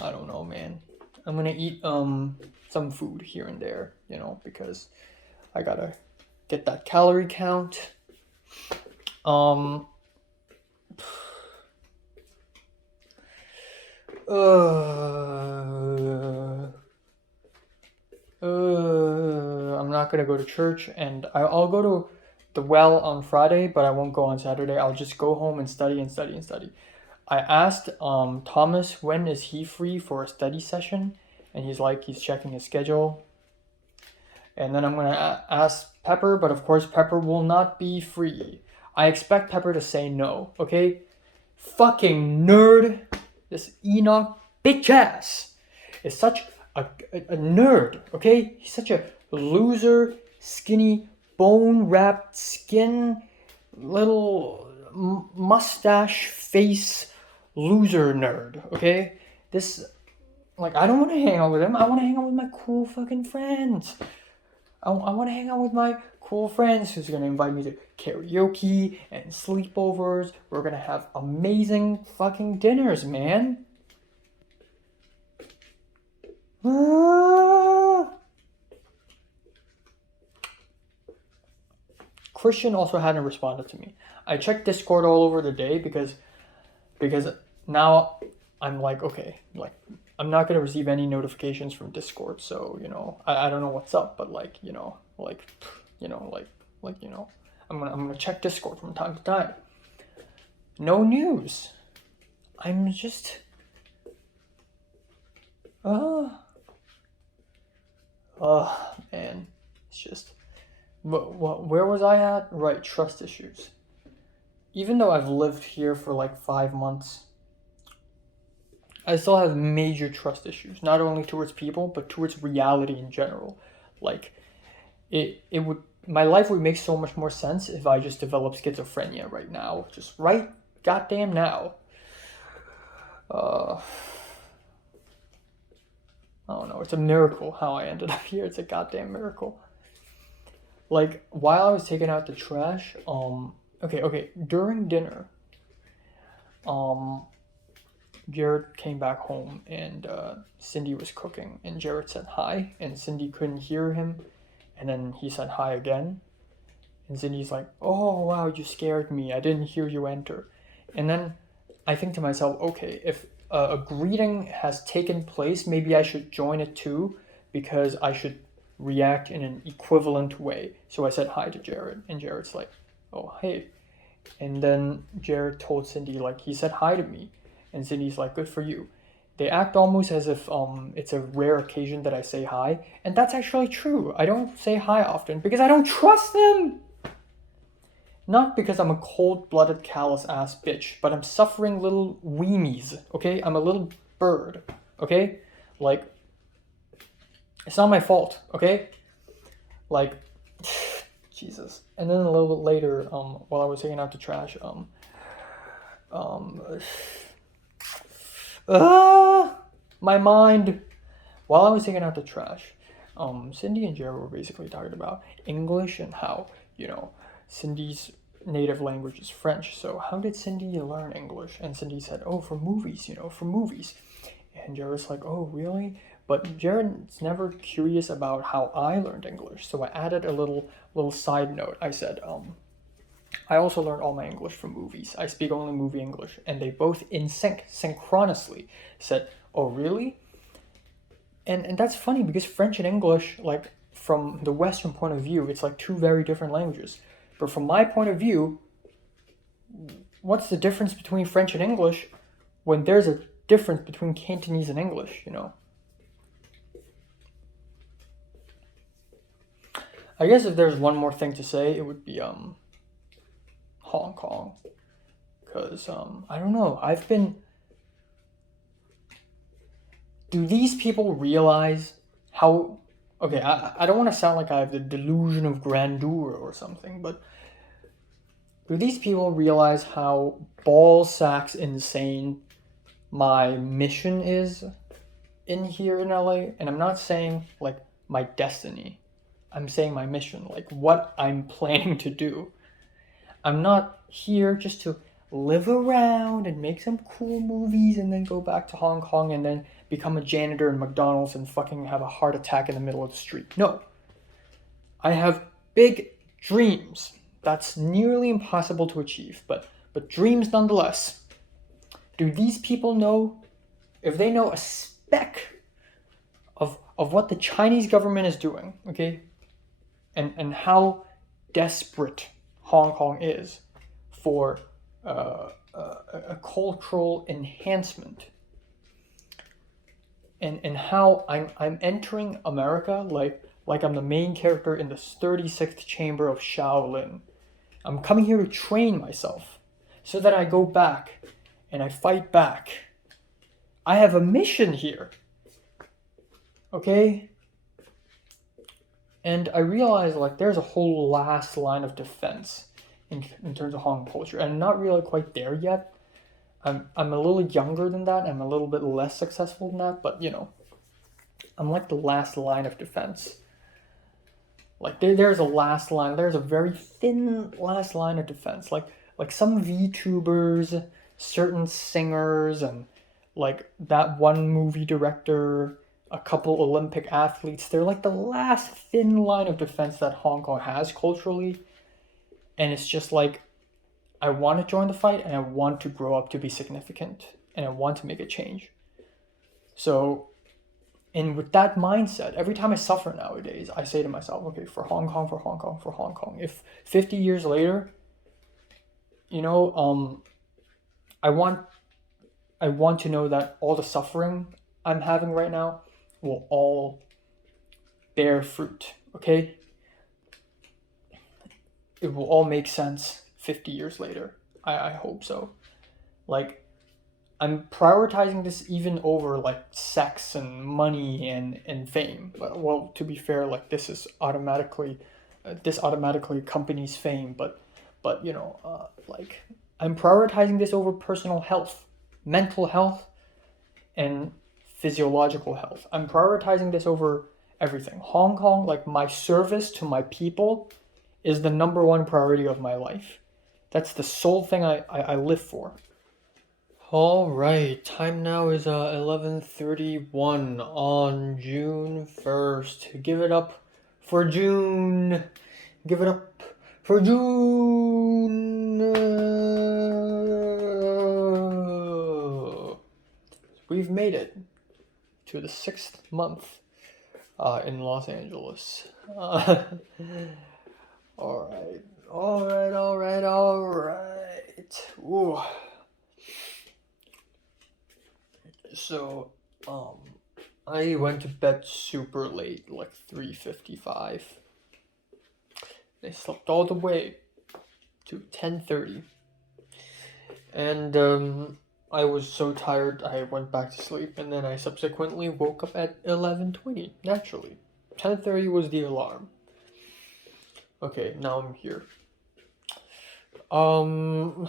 I don't know, man. I'm gonna eat some food here and there, you know, because I gotta get that calorie count. I'm not gonna go to church, and I'll go to the well on Friday, but I won't go on Saturday. I'll just go home and study and study and study. I asked Thomas when is he free for a study session, and he's checking his schedule. And then I'm gonna ask Pepper, but of course Pepper will not be free. I expect Pepper to say no, okay? Fucking nerd. This Enoch bitch ass is such a nerd, okay? He's such a loser, skinny, bone-wrapped skin, little mustache face loser nerd, okay? This, like, I don't want to hang out with him. I want to hang out with my cool fucking friends. I want to hang out with my cool friends who's going to invite me to karaoke and sleepovers. We're going to have amazing fucking dinners, man. Christian also hadn't responded to me. I checked Discord all over the day because now I'm like, okay, like, I'm not gonna receive any notifications from Discord, so you know, I don't know what's up, but like, you know, I'm gonna check Discord from time to time. No news. I'm just man, it's just where was I at? Right, trust issues. Even though I've lived here for like 5 months, I still have major trust issues, not only towards people, but towards reality in general. Like, my life would make so much more sense if I just developed schizophrenia right now. Just right goddamn now. I don't know, it's a miracle how I ended up here. It's a goddamn miracle. Like, while I was taking out the trash, okay, during dinner, Jared came back home and Cindy was cooking, and Jared said hi, and Cindy couldn't hear him, and then he said hi again, and Cindy's like, oh wow, you scared me, I didn't hear you enter. And then I think to myself, okay, if a greeting has taken place, maybe I should join it too, because I should react in an equivalent way. So I said hi to Jared, and Jared's like, oh hey. And then Jared told Cindy, like, he said hi to me. And Cindy's like, good for you. They act almost as if it's a rare occasion that I say hi. And that's actually true. I don't say hi often because I don't trust them. Not because I'm a cold-blooded, callous-ass bitch, but I'm suffering little weemies, okay? I'm a little bird, okay? Like, it's not my fault, okay? Like, Jesus. And then a little bit later, while I was taking out the trash, um, my mind. While I was taking out the trash, Cindy and Jared were basically talking about English and how, Cindy's native language is French. So how did Cindy learn English? And Cindy said, oh, for movies, for movies. And Jared's like, oh, really? But Jared's never curious about how I learned English. So I added a little side note. I said, I also learned all my English from movies. I speak only movie English. And they both in sync, synchronously said, oh, really? And that's funny because French and English, like from the Western point of view, it's like two very different languages. But from my point of view, what's the difference between French and English when there's a difference between Cantonese and English, I guess if there's one more thing to say, it would be Hong Kong. Because I don't know, do these people realize how... Okay, I don't want to sound like I have the delusion of grandeur or something, but do these people realize how ball sacks insane my mission is in here in LA? And I'm not saying like my destiny. I'm saying my mission, like what I'm planning to do. I'm not here just to live around and make some cool movies and then go back to Hong Kong and then become a janitor in McDonald's and fucking have a heart attack in the middle of the street. No. I have big dreams. That's nearly impossible to achieve, but dreams nonetheless. Do these people know, if they know a speck of what the Chinese government is doing, okay, and how desperate Hong Kong is for a cultural enhancement, and how I'm entering America like I'm the main character in the 36th chamber of Shaolin. I'm coming here to train myself so that I go back and I fight back. I have a mission here. Okay? And I realize like there's a whole last line of defense in terms of Hong Kong culture, and I'm not really quite there yet. I'm a little younger than that. I'm a little bit less successful than that, but I'm like the last line of defense. Like there's a last line. There's a very thin last line of defense. Like some VTubers, certain singers, and like that one movie director, a couple Olympic athletes. They're like the last thin line of defense that Hong Kong has culturally. And it's just like, I want to join the fight and I want to grow up to be significant and I want to make a change. So, and with that mindset, every time I suffer nowadays, I say to myself, okay, for Hong Kong, for Hong Kong, for Hong Kong. If 50 years later, I want to know that all the suffering I'm having right now will all bear fruit, okay? It will all make sense 50 years later. I hope so. Like, I'm prioritizing this even over like sex and money and fame. Well, to be fair, like this automatically accompanies fame, but like I'm prioritizing this over personal health, mental health, and physiological health. I'm prioritizing this over everything. Hong Kong, like my service to my people, is the number one priority of my life. That's the sole thing I live for. All right, time now is 11:31 on June 1st. Give it up for June. Give it up for June. We've made it to the 6th month in Los Angeles. All right. Ooh. So, I went to bed super late, like 3:55. I slept all the way to 10:30. And I was so tired I went back to sleep, and then I subsequently woke up at 11:20 naturally. 10:30 was the alarm. Okay, now I'm here. Um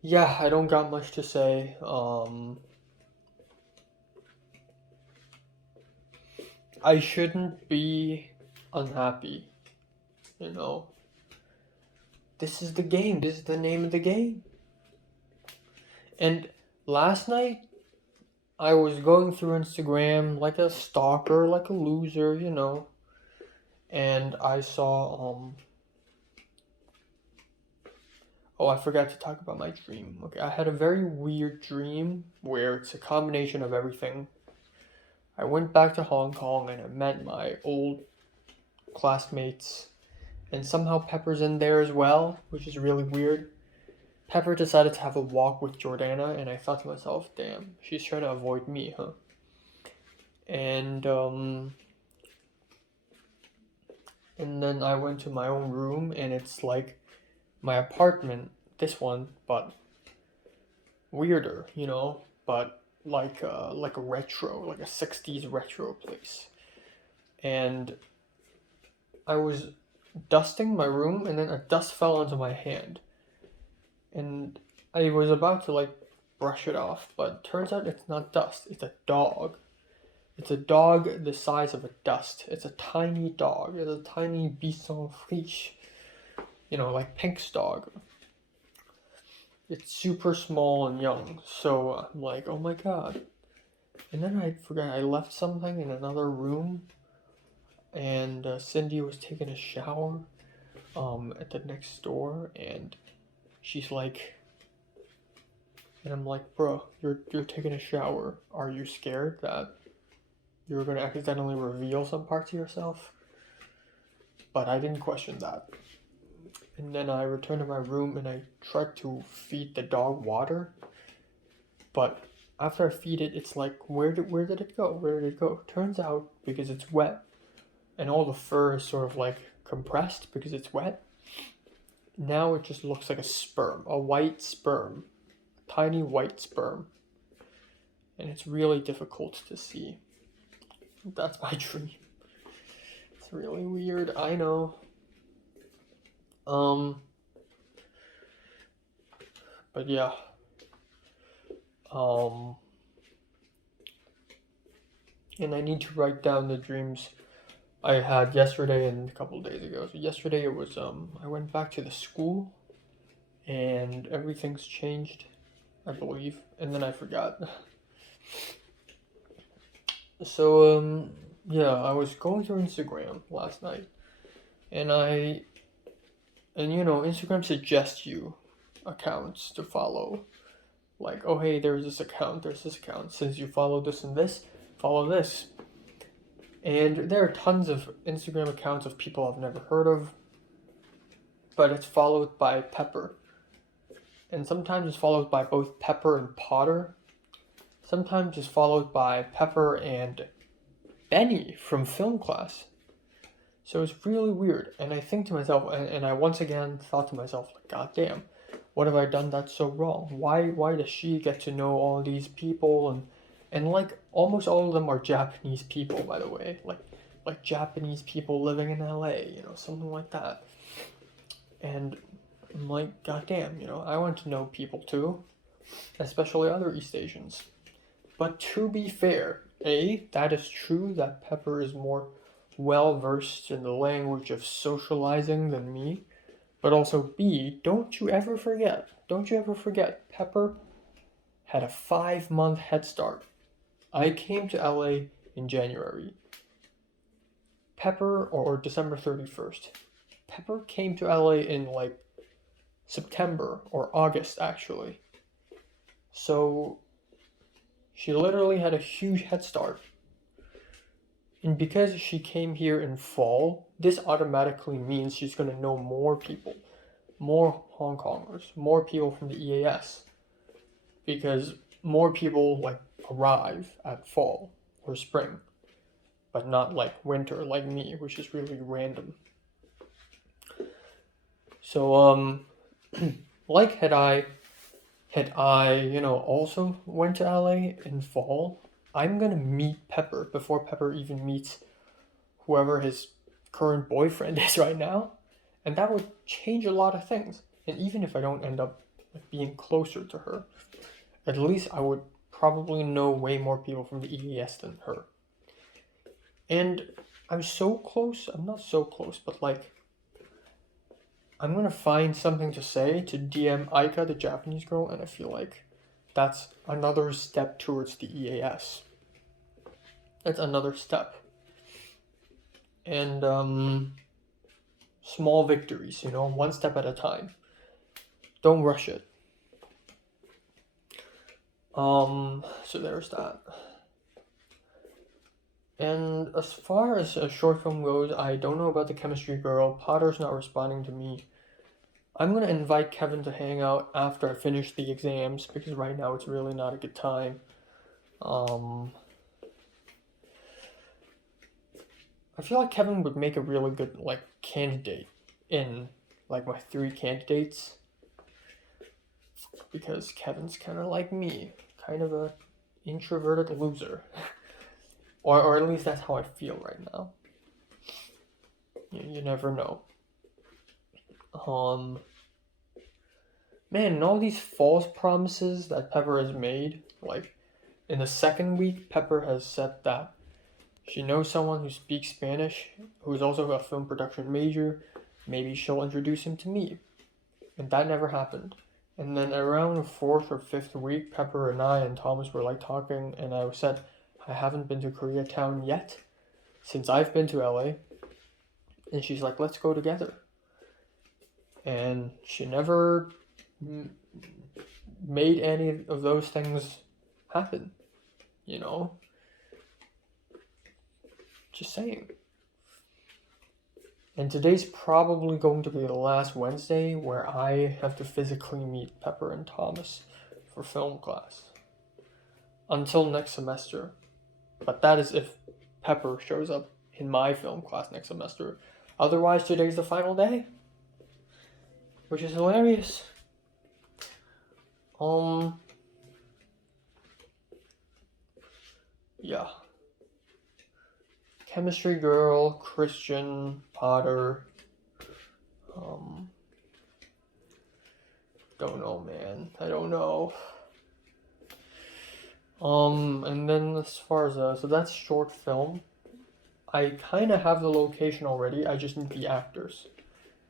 yeah, I don't got much to say. I shouldn't be unhappy, you know. This is the game. This is the name of the game. And last night I was going through Instagram like a stalker, like a loser, you know. And I saw oh, I forgot to talk about my dream. Okay, I had a very weird dream where it's a combination of everything. I went back to Hong Kong and I met my old classmates, and somehow Pepper's in there as well, which is really weird. Pepper decided to have a walk with Jordana, and I thought to myself, damn, she's trying to avoid me, huh? And then I went to my own room, and it's like my apartment, this one, but weirder, you know, but like a retro, like a 60s retro place. And I was dusting my room, and then a dust fell onto my hand. And I was about to like brush it off, but turns out it's not dust, it's a dog. It's a dog the size of a dust. It's a tiny dog. It's a tiny Bison Friche. You know, like Pink's dog. It's super small and young. So I'm like, oh my god. And then I forgot I left something in another room. And Cindy was taking a shower at the next door. And she's like, and I'm like, bro, you're taking a shower. Are you scared that you're going to accidentally reveal some parts of yourself? But I didn't question that. And then I returned to my room and I tried to feed the dog water. But after I feed it, it's like, where did it go? Where did it go? Turns out, because it's wet, and all the fur is sort of like compressed because it's wet, now it just looks like a sperm, a white sperm, a tiny white sperm. And it's really difficult to see. That's my dream. It's really weird, I know. But yeah. And I need to write down the dreams I had yesterday and a couple of days ago. So yesterday it was I went back to the school and everything's changed, I believe, and then I forgot. So yeah, I was going through Instagram last night, and you know, Instagram suggests you accounts to follow. Like, oh hey, there's this account, since you follow this and this, follow this. And there are tons of Instagram accounts of people I've never heard of, but it's followed by Pepper. And sometimes it's followed by both Pepper and Potter. Sometimes it's followed by Pepper and Benny from film class. So it's really weird. And I think to myself, and I once again thought to myself, like, God damn, what have I done that's so wrong? Why does she get to know all these people? And like almost all of them are Japanese people, by the way. Like Japanese people living in LA, you know, something like that. And I'm like, God damn, you know, I want to know people too, especially other East Asians. But to be fair, A, that is true that Pepper is more well versed in the language of socializing than me. But also B, don't you ever forget, Pepper had a 5-month head start. I came to LA in January. Pepper, or December 31st. Pepper came to LA in like September or August actually. So she literally had a huge head start. And because she came here in fall, this automatically means she's going to know more people, more Hong Kongers, more people from the EAS. Because more people like arrive at fall or spring. but not like winter like me, which is really random. So like had I also went to LA in fall, I'm gonna meet Pepper before Pepper even meets whoever his current boyfriend is right now, and that would change a lot of things. And even if I don't end up being closer to her, at least I would probably know way more people from the EES than her. And I'm so close. I'm not so close, but like I'm gonna find something to say to DM Aika, the Japanese girl, and I feel like that's another step towards the EAS. That's another step. And small victories, one step at a time. Don't rush it. So there's that. And as far as a short film goes, I don't know about the chemistry girl. Potter's not responding to me. I'm gonna invite Kevin to hang out after I finish the exams because right now it's really not a good time. I feel like Kevin would make a really good candidate in my 3 candidates because Kevin's kind of like me, kind of a introverted loser. or at least that's how I feel right now. You never know. Man, and all these false promises that Pepper has made, like in the second week, Pepper has said that she knows someone who speaks Spanish, who's also a film production major. Maybe she'll introduce him to me. And that never happened. And then around the 4th or 5th week, Pepper and I and Thomas were talking, and I said, I haven't been to Koreatown yet, since I've been to LA. And she's like, let's go together. And she never made any of those things happen, Just saying. And today's probably going to be the last Wednesday where I have to physically meet Pepper and Thomas for film class. Until next semester. But that is if Pepper shows up in my film class next semester. Otherwise, today's the final day. Which is hilarious. Yeah. Chemistry girl, Christian, Potter. Don't know, man. I don't know. And then as far as so that's short film. I kind of have the location already. I just need the actors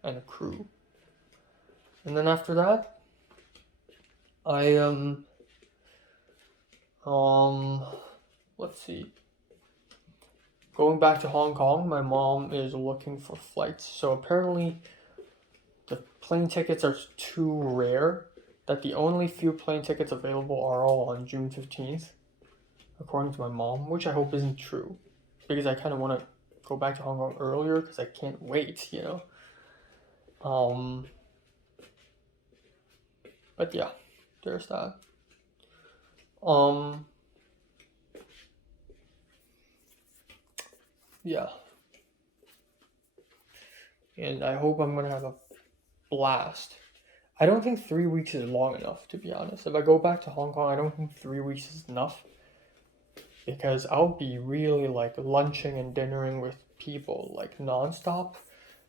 and a crew. And then after that, I let's see. Going back to Hong Kong, my mom is looking for flights. So apparently the plane tickets are too rare that the only few plane tickets available are all on June 15th, according to my mom, which I hope isn't true. Because I kind of want to go back to Hong Kong earlier because I can't wait, But yeah, there's that. Yeah. And I hope I'm gonna have a blast. I don't think 3 weeks is long enough, to be honest. If I go back to Hong Kong, I don't think 3 weeks is enough. Because I'll be really lunching and dinnering with people nonstop.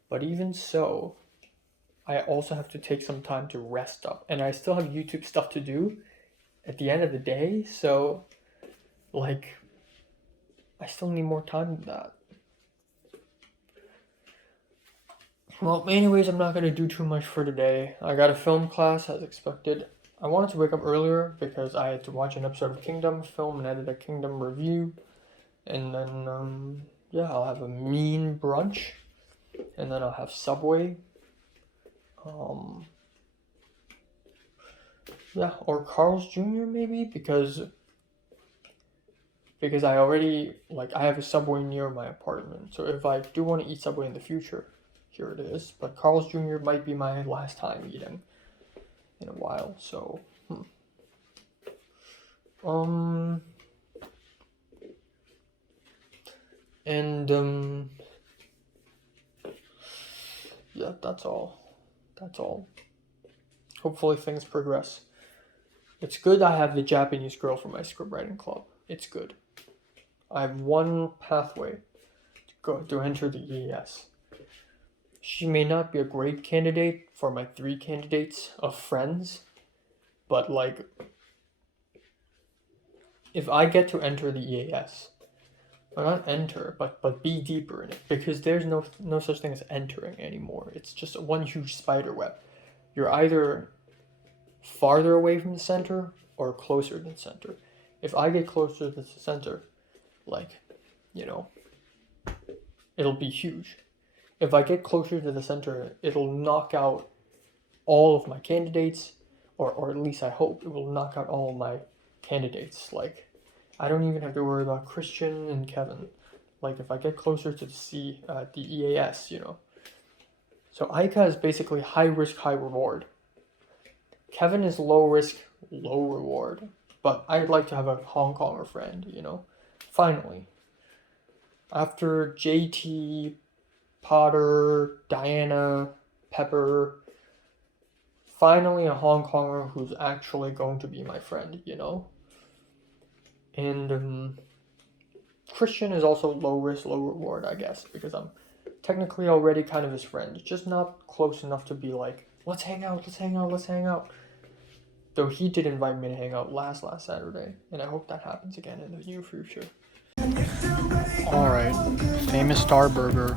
But even so, I also have to take some time to rest up. And I still have YouTube stuff to do at the end of the day. So, I still need more time than that. Well, anyways, I'm not going to do too much for today. I got a film class as expected. I wanted to wake up earlier because I had to watch an episode of Kingdom, film and edit a Kingdom review. And then, I'll have a mean brunch. And then I'll have Subway. Or Carl's Jr. maybe because I already, I have a Subway near my apartment. So if I do want to eat Subway in the future, here it is. But Carl's Jr. might be my last time eating in a while. So, And yeah, that's all. That's all. Hopefully things progress. It's good I have the Japanese girl for my script writing club. It's good. I have one pathway to enter the EAS. She may not be a great candidate for my 3 candidates of friends, but like, if I get to enter the EAS, or not enter, but be deeper in it, because there's no such thing as entering anymore. It's just one huge spider web. You're either farther away from the center or closer to the center. If I get closer to the center, like, you know, it'll be huge. If I get closer to the center, it'll knock out all of my candidates, or at least I hope it will knock out all of my candidates. Like, I don't even have to worry about Christian and Kevin. Like, if I get closer to the EAS, you know. So Aika is basically high risk, high reward. Kevin is low risk, low reward. But I'd like to have a Hong Konger friend, you know. Finally. After JT, Potter, Diana, Pepper, finally a Hong Konger who's actually going to be my friend, you know. And Christian is also low risk, low reward, I guess, because I'm technically already kind of his friend, just not close enough to be like, let's hang out, let's hang out, let's hang out. Though he did invite me to hang out last Saturday, and I hope that happens again in the near future. Alright, famous Star Burger,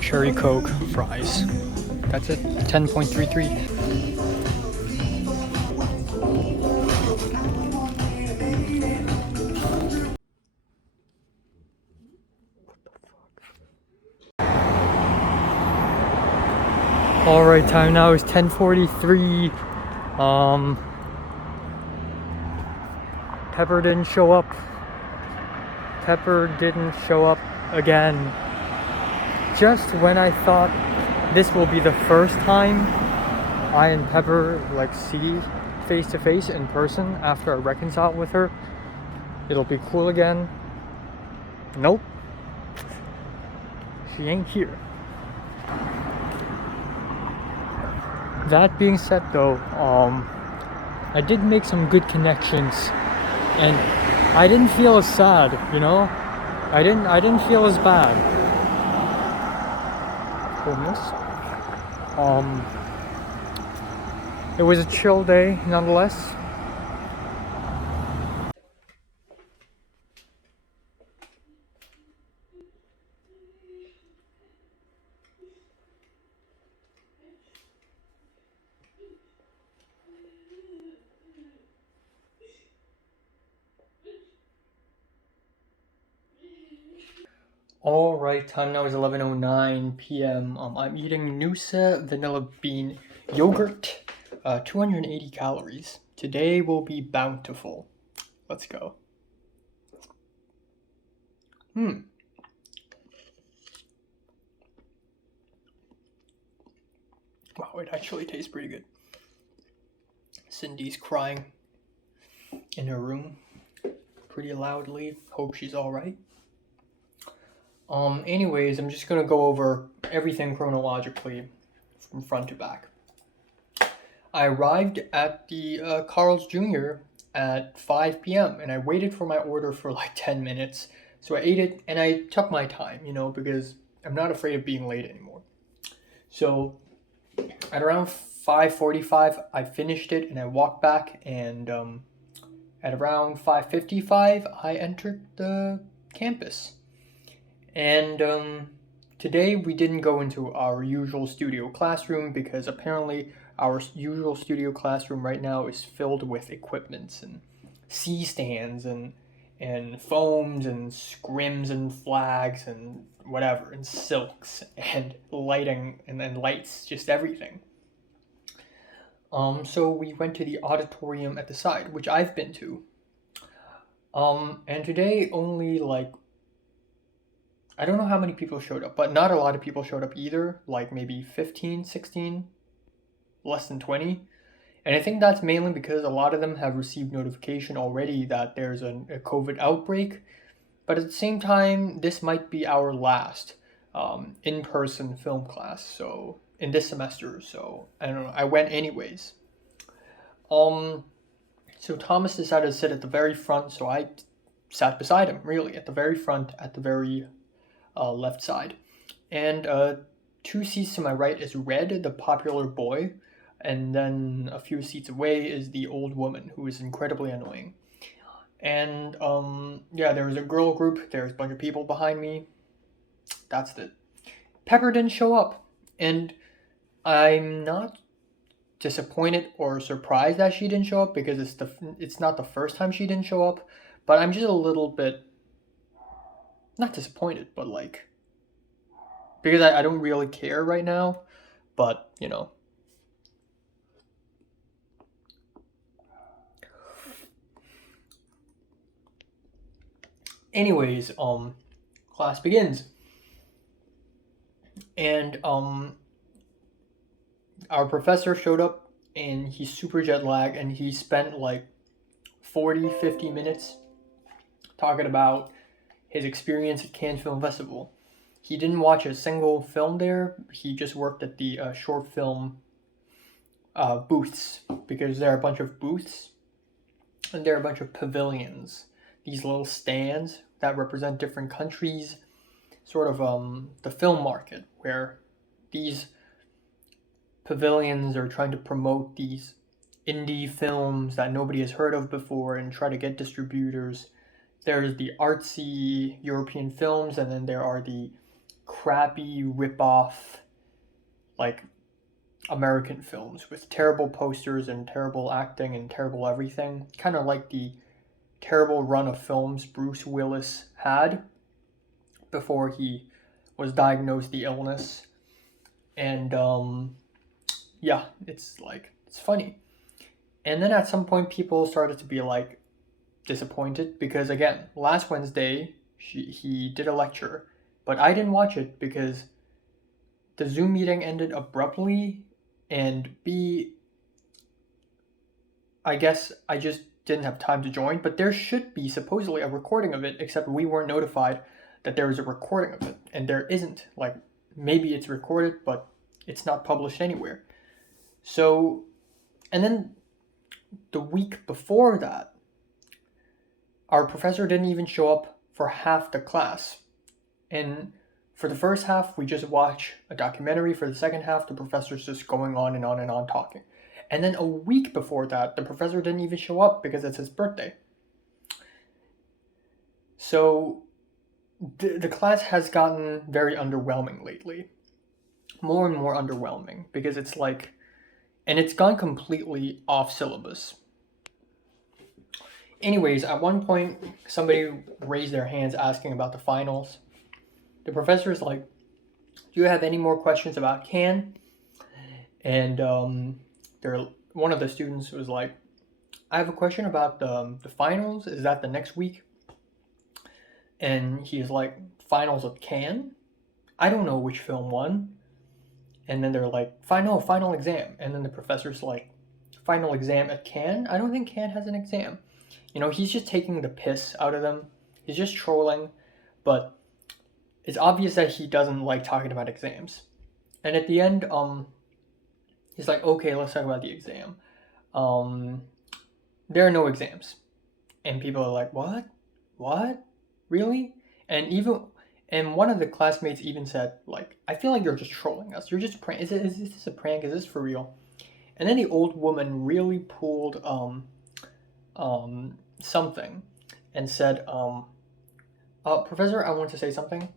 cherry Coke, fries. That's it, 10.33. Alright, time now is 10:43. Pepper didn't show up. Pepper didn't show up again. Just when I thought this will be the first time I and Pepper like see face to face in person after I reconcile with her, it'll be cool again. Nope. She ain't here. That being said though, I did make some good connections, and I didn't feel as sad, you know? I didn't feel as bad. Goodness. It was a chill day nonetheless. Alright, time now is 11:09 p.m. I'm eating Noosa vanilla bean yogurt, 280 calories. Today will be bountiful. Let's go. Wow, it actually tastes pretty good. Cindy's crying in her room pretty loudly. Hope she's alright. Anyways, I'm just gonna go over everything chronologically from front to back. I arrived at the Carl's Jr. at 5 p.m. and I waited for my order for like 10 minutes. So I ate it and I took my time, you know, because I'm not afraid of being late anymore. So at around 5:45, I finished it and I walked back, and at around 5:55, I entered the campus. And today we didn't go into our usual studio classroom because apparently our usual studio classroom right now is filled with equipments and C-stands and foams and scrims and flags and whatever, and silks and lighting and then lights, just everything. So we went to the auditorium at the side, which I've been to. And today only like, I don't know how many people showed up, but not a lot of people showed up either, like maybe 15, 16, less than 20. And I think that's mainly because a lot of them have received notification already that there's a COVID outbreak, But at the same time, this might be our last in-person film class. So in this semester, so I don't know. I went anyways. Um, so Thomas decided to sit at the very front, so I sat beside him, really, at the very front, at the very left side. And two seats to my right is Red, the popular boy, and then a few seats away is the old woman, who is incredibly annoying. And yeah, there was a girl group. There's a bunch of people behind me. That's it. Pepper didn't show up, and I'm not disappointed or surprised that she didn't show up because it's not the first time she didn't show up. But I'm just a little bit not disappointed, but like because I don't really care right now. But you know, anyways, class begins, and our professor showed up, and he's super jet lagged, and he spent like 40-50 minutes talking about his experience at Cannes Film Festival. He didn't watch a single film there. He just worked at the short film booths because there are a bunch of booths and there are a bunch of pavilions, these little stands that represent different countries, sort of the film market where these pavilions are trying to promote these indie films that nobody has heard of before and try to get distributors. There's the artsy European films, and then there are the crappy rip-off, like American films with terrible posters and terrible acting and terrible everything. Kind of like the terrible run of films Bruce Willis had before he was diagnosed the illness. And yeah, it's funny. And then at some point, people started to be like disappointed because again, last Wednesday he did a lecture, but I didn't watch it because the Zoom meeting ended abruptly, and B, I guess I just didn't have time to join. But there should be supposedly a recording of it, except we weren't notified that there was a recording of it, and there isn't. Like maybe it's recorded, but it's not published anywhere. So, and then the week before that, our professor didn't even show up for half the class. And for the first half, we just watch a documentary. For the second half, the professor's just going on and on and on talking. And then a week before that, the professor didn't even show up because it's his birthday. So the class has gotten very underwhelming lately. More and more underwhelming because it's like, and it's gone completely off syllabus. Anyways, at one point, somebody raised their hands asking about the finals. The professor is like, "Do you have any more questions about Cannes?" And one of the students was like, "I have a question about the finals. Is that the next week?" And he's like, "Finals of Cannes? I don't know which film won." And then they're like, final exam." And then the professor's like, "Final exam at Cannes? I don't think Cannes has an exam." You know, he's just taking the piss out of them. He's just trolling, but it's obvious that he doesn't like talking about exams. And at the end, he's like, "Okay, let's talk about the exam. Um, there are no exams." And people are like, "What? What? Really?" And one of the classmates even said, like, "I feel like you're just trolling us. You're just prank. Is this a prank? Is this for real?" And then the old woman really pulled something and said, "Professor, I want to say something.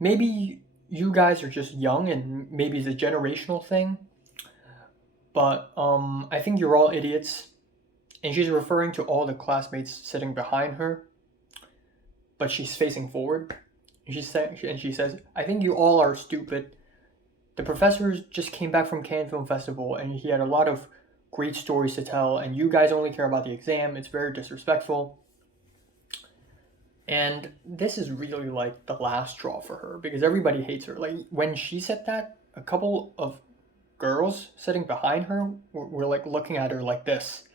Maybe you guys are just young and maybe it's a generational thing, but I think you're all idiots." And she's referring to all the classmates sitting behind her, but she's facing forward. And she says, "I think you all are stupid. The professor just came back from Cannes Film Festival and he had a lot of great stories to tell, and you guys only care about the exam. It's very disrespectful." And this is really like the last straw for her because everybody hates her. Like when she said that, a couple of girls sitting behind her were like looking at her like this,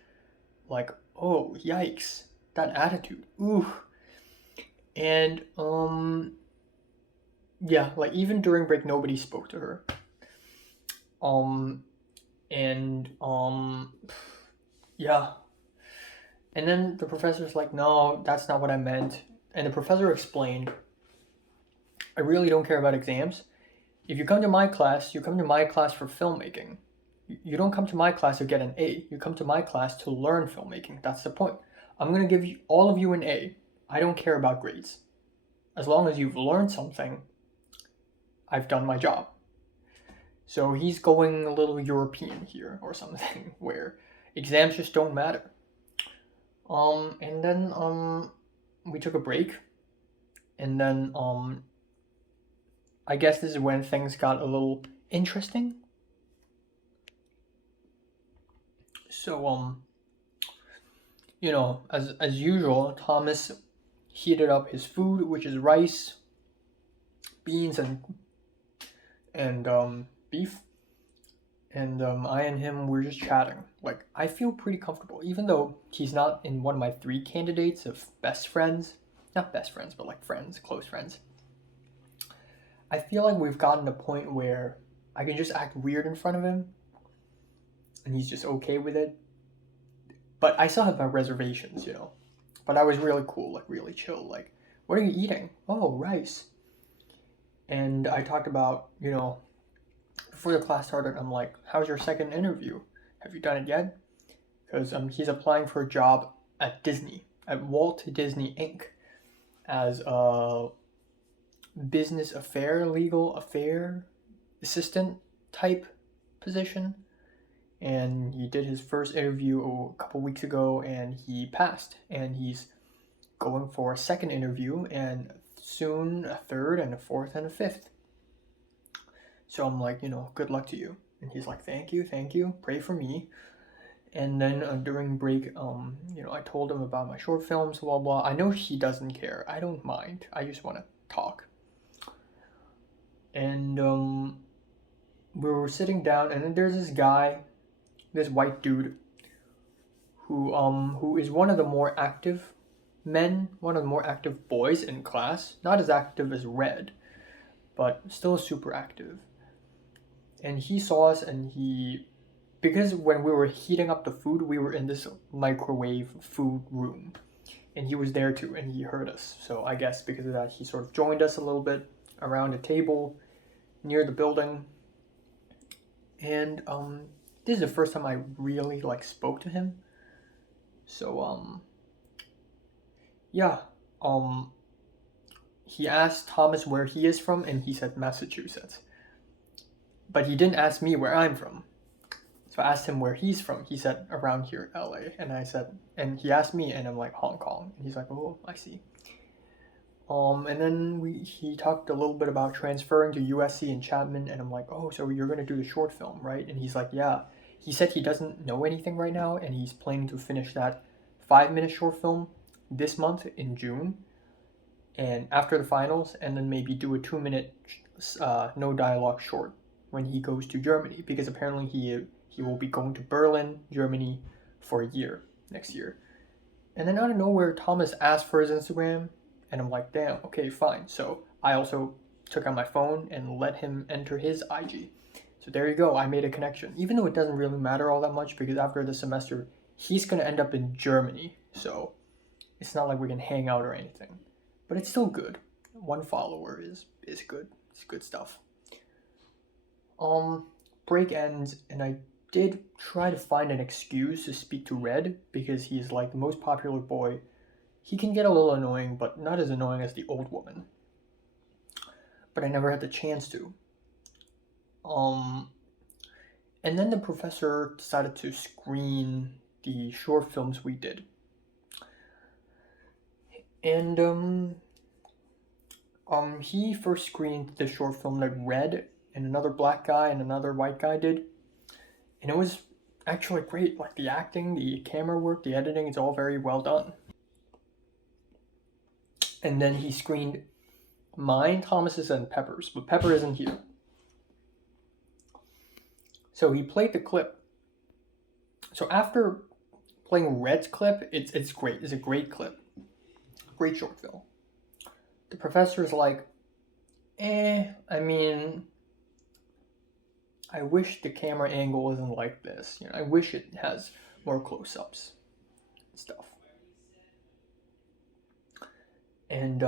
like, "Oh, yikes, that attitude. Ooh." And yeah, like even during break nobody spoke to her. Um and yeah. And then the professor's like, "No, that's not what I meant." And the professor explained, "I really don't care about exams. If you come to my class, you come to my class for filmmaking. You don't come to my class to get an A. You come to my class to learn filmmaking. That's the point. I'm going to give you all of you an A. I don't care about grades. As long as you've learned something, I've done my job." So he's going a little European here or something where exams just don't matter. And then we took a break, and then I guess this is when things got a little interesting. So as usual, Thomas heated up his food, which is rice, beans, and beef. And I and him were just chatting. Like, I feel pretty comfortable, even though he's not in one of my three candidates of best friends. Not best friends, but like friends, close friends. I feel like we've gotten to a point where I can just act weird in front of him, and he's just okay with it. But I still have my reservations, you know. But I was really cool, like really chill. Like, what are you eating? Oh, rice. And I talked about, before the class started, I'm like, how's your second interview? Have you done it yet? Because he's applying for a job at Disney, at Walt Disney Inc., as a legal affair assistant type position. And he did his first interview a couple weeks ago, and he passed. And he's going for a second interview, and soon a third and a fourth and a fifth. So I'm like, good luck to you. And he's like, thank you, pray for me. And then during break, I told him about my short films, blah blah. I know he doesn't care. I don't mind. I just want to talk. And we were sitting down, and then there's this guy, this white dude, who is one of the more active men, one of the more active boys in class. Not as active as Red, but still super active. And he saw us, and because when we were heating up the food, we were in this microwave food room, and he was there too, and he heard us. So I guess because of that, he sort of joined us a little bit around a table near the building. And this is the first time I really spoke to him. So yeah, he asked Thomas where he is from, and he said Massachusetts. But he didn't ask me where I'm from. So I asked him where he's from. He said around here, LA. And he asked me, and I'm like, Hong Kong. And he's like, oh, I see. And then he talked a little bit about transferring to USC and Chapman, and I'm like, oh, so you're gonna do the short film, right? And he's like, yeah. He said he doesn't know anything right now, and he's planning to finish that 5-minute short film this month in June, and after the finals, and then maybe do a 2-minute no dialogue short when he goes to Germany, because apparently he will be going to Berlin, Germany, for a year next year. And then out of nowhere, Thomas asked for his Instagram, and I'm like, damn, okay, fine. So I also took out my phone and let him enter his IG. So there you go, I made a connection. Even though it doesn't really matter all that much, because after the semester, he's gonna end up in Germany. So it's not like we can hang out or anything. But it's still good. One follower is good. It's good stuff. Break ends, and I did try to find an excuse to speak to Red, because he's like the most popular boy. He can get a little annoying, but not as annoying as the old woman. But I never had the chance to. And then the professor decided to screen the short films we did. And he first screened the short film that Red and another black guy and another white guy did. And it was actually great. Like the acting, the camera work, the editing, it's all very well done. And then he screened mine, Thomas's, and Pepper's, but Pepper isn't here. So he played the clip. So after playing Red's clip, it's great. It's a great clip. Great short film. The professor's like, I mean, I wish the camera angle wasn't like this. I wish it has more close-ups and stuff. And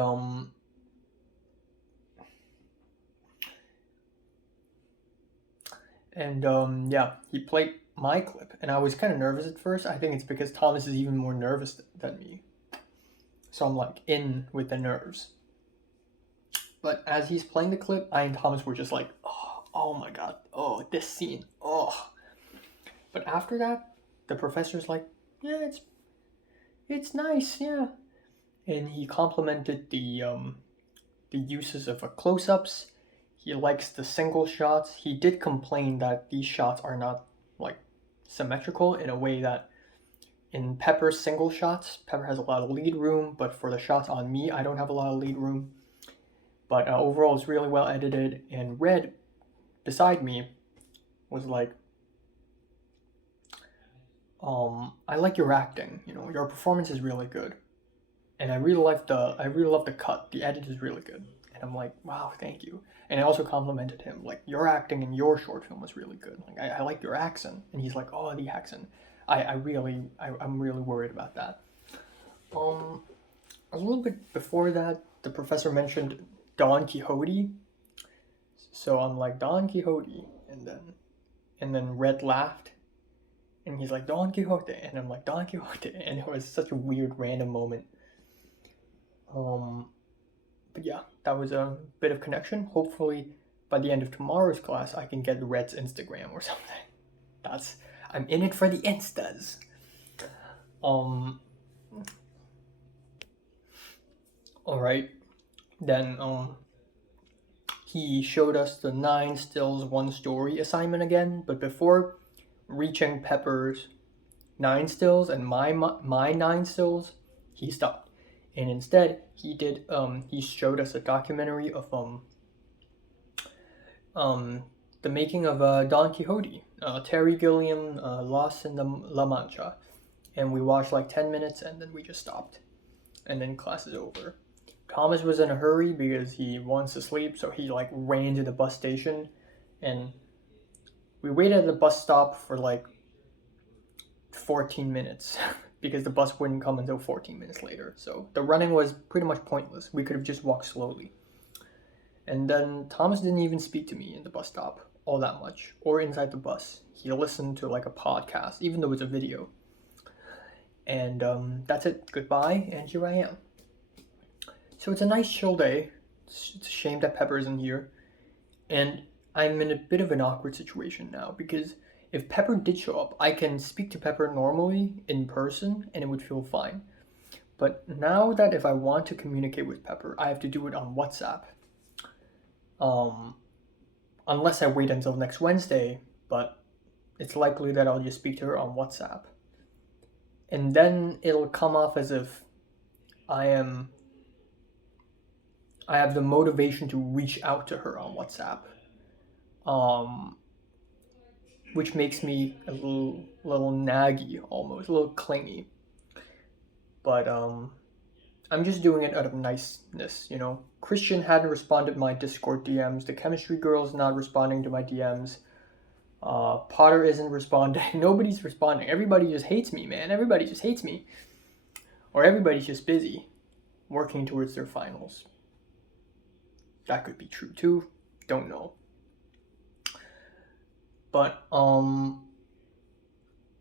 yeah, he played my clip, and I was kind of nervous at first. I think it's because Thomas is even more nervous than me, so I'm like in with the nerves. But as he's playing the clip, I and Thomas were just like, oh my god, oh, this scene, oh. But after that, the professor's like, yeah, it's nice, yeah. And he complimented the uses of close-ups. He likes the single shots. He did complain that these shots are not like symmetrical in a way that in Pepper's single shots, Pepper has a lot of lead room, but for the shots on me, I don't have a lot of lead room. But overall, it's really well edited. And Red, beside me, was like, I like your acting. Your performance is really good, and I really love the cut. The edit is really good, and I'm like, wow, thank you. And I also complimented him, like, your acting in your short film was really good. Like, I like your accent, and he's like, oh, the accent. I'm really worried about that. A little bit before that, the professor mentioned Don Quixote, so I'm like, Don Quixote, and then Red laughed, and he's like, Don Quixote, and I'm like, Don Quixote, and it was such a weird random moment. But yeah, that was a bit of connection. Hopefully, by the end of tomorrow's class, I can get Red's Instagram or something. I'm in it for the instas. All right, then he showed us the 9 stills 1 story assignment again, but before reaching Pepper's 9 stills and my 9 stills, he stopped. And instead, he showed us a documentary of the making of Don Quixote, Terry Gilliam, Lost in the La Mancha, and we watched like 10 minutes and then we just stopped, and then class is over. Thomas was in a hurry because he wants to sleep, so he like ran to the bus station, and we waited at the bus stop for like 14 minutes because the bus wouldn't come until 14 minutes later. So the running was pretty much pointless. We could have just walked slowly. And then Thomas didn't even speak to me in the bus stop all that much, or inside the bus. He listened to like a podcast, even though it's a video. And that's it. Goodbye, and here I am. So it's a nice chill day. It's a shame that Pepper isn't here. And I'm in a bit of an awkward situation now, because if Pepper did show up, I can speak to Pepper normally in person and it would feel fine. But now that if I want to communicate with Pepper, I have to do it on WhatsApp. Unless I wait until next Wednesday, but it's likely that I'll just speak to her on WhatsApp. And then it'll come off as if I have the motivation to reach out to her on WhatsApp. Which makes me a little naggy, almost a little clingy. But I'm just doing it out of niceness, Christian hadn't responded to my Discord DMs. The chemistry girl's not responding to my DMs. Potter isn't responding. Nobody's responding. Everybody just hates me, man. Everybody just hates me. Or everybody's just busy working towards their finals. That could be true too. Don't know. But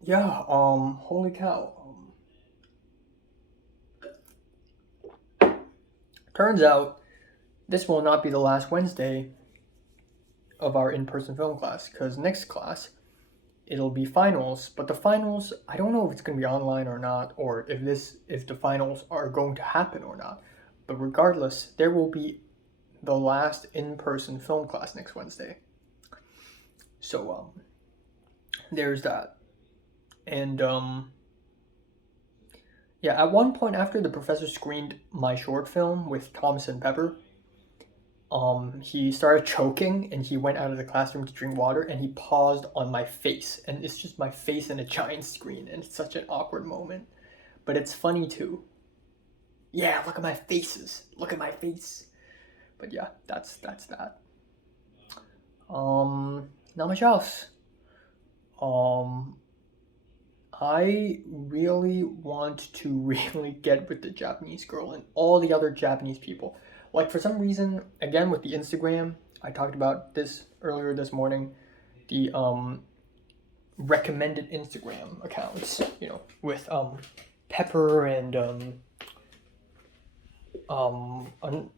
yeah, holy cow. Turns out this will not be the last Wednesday of our in-person film class, because next class it'll be finals, but the finals, I don't know if it's going to be online or not, or if the finals are going to happen or not. But regardless, there will be the last in-person film class next Wednesday. So there's that. And yeah, at one point after the professor screened my short film with Thomas and Pepper, he started choking and he went out of the classroom to drink water, and he paused on my face, and it's just my face in a giant screen, and it's such an awkward moment, but it's funny too. Yeah, look at my faces. Look at my face. But yeah, that's that. Not much else. Um, I really want to really get with the Japanese girl and all the other Japanese people. Like for some reason, again with the Instagram, I talked about this earlier this morning. The recommended Instagram accounts, with Pepper and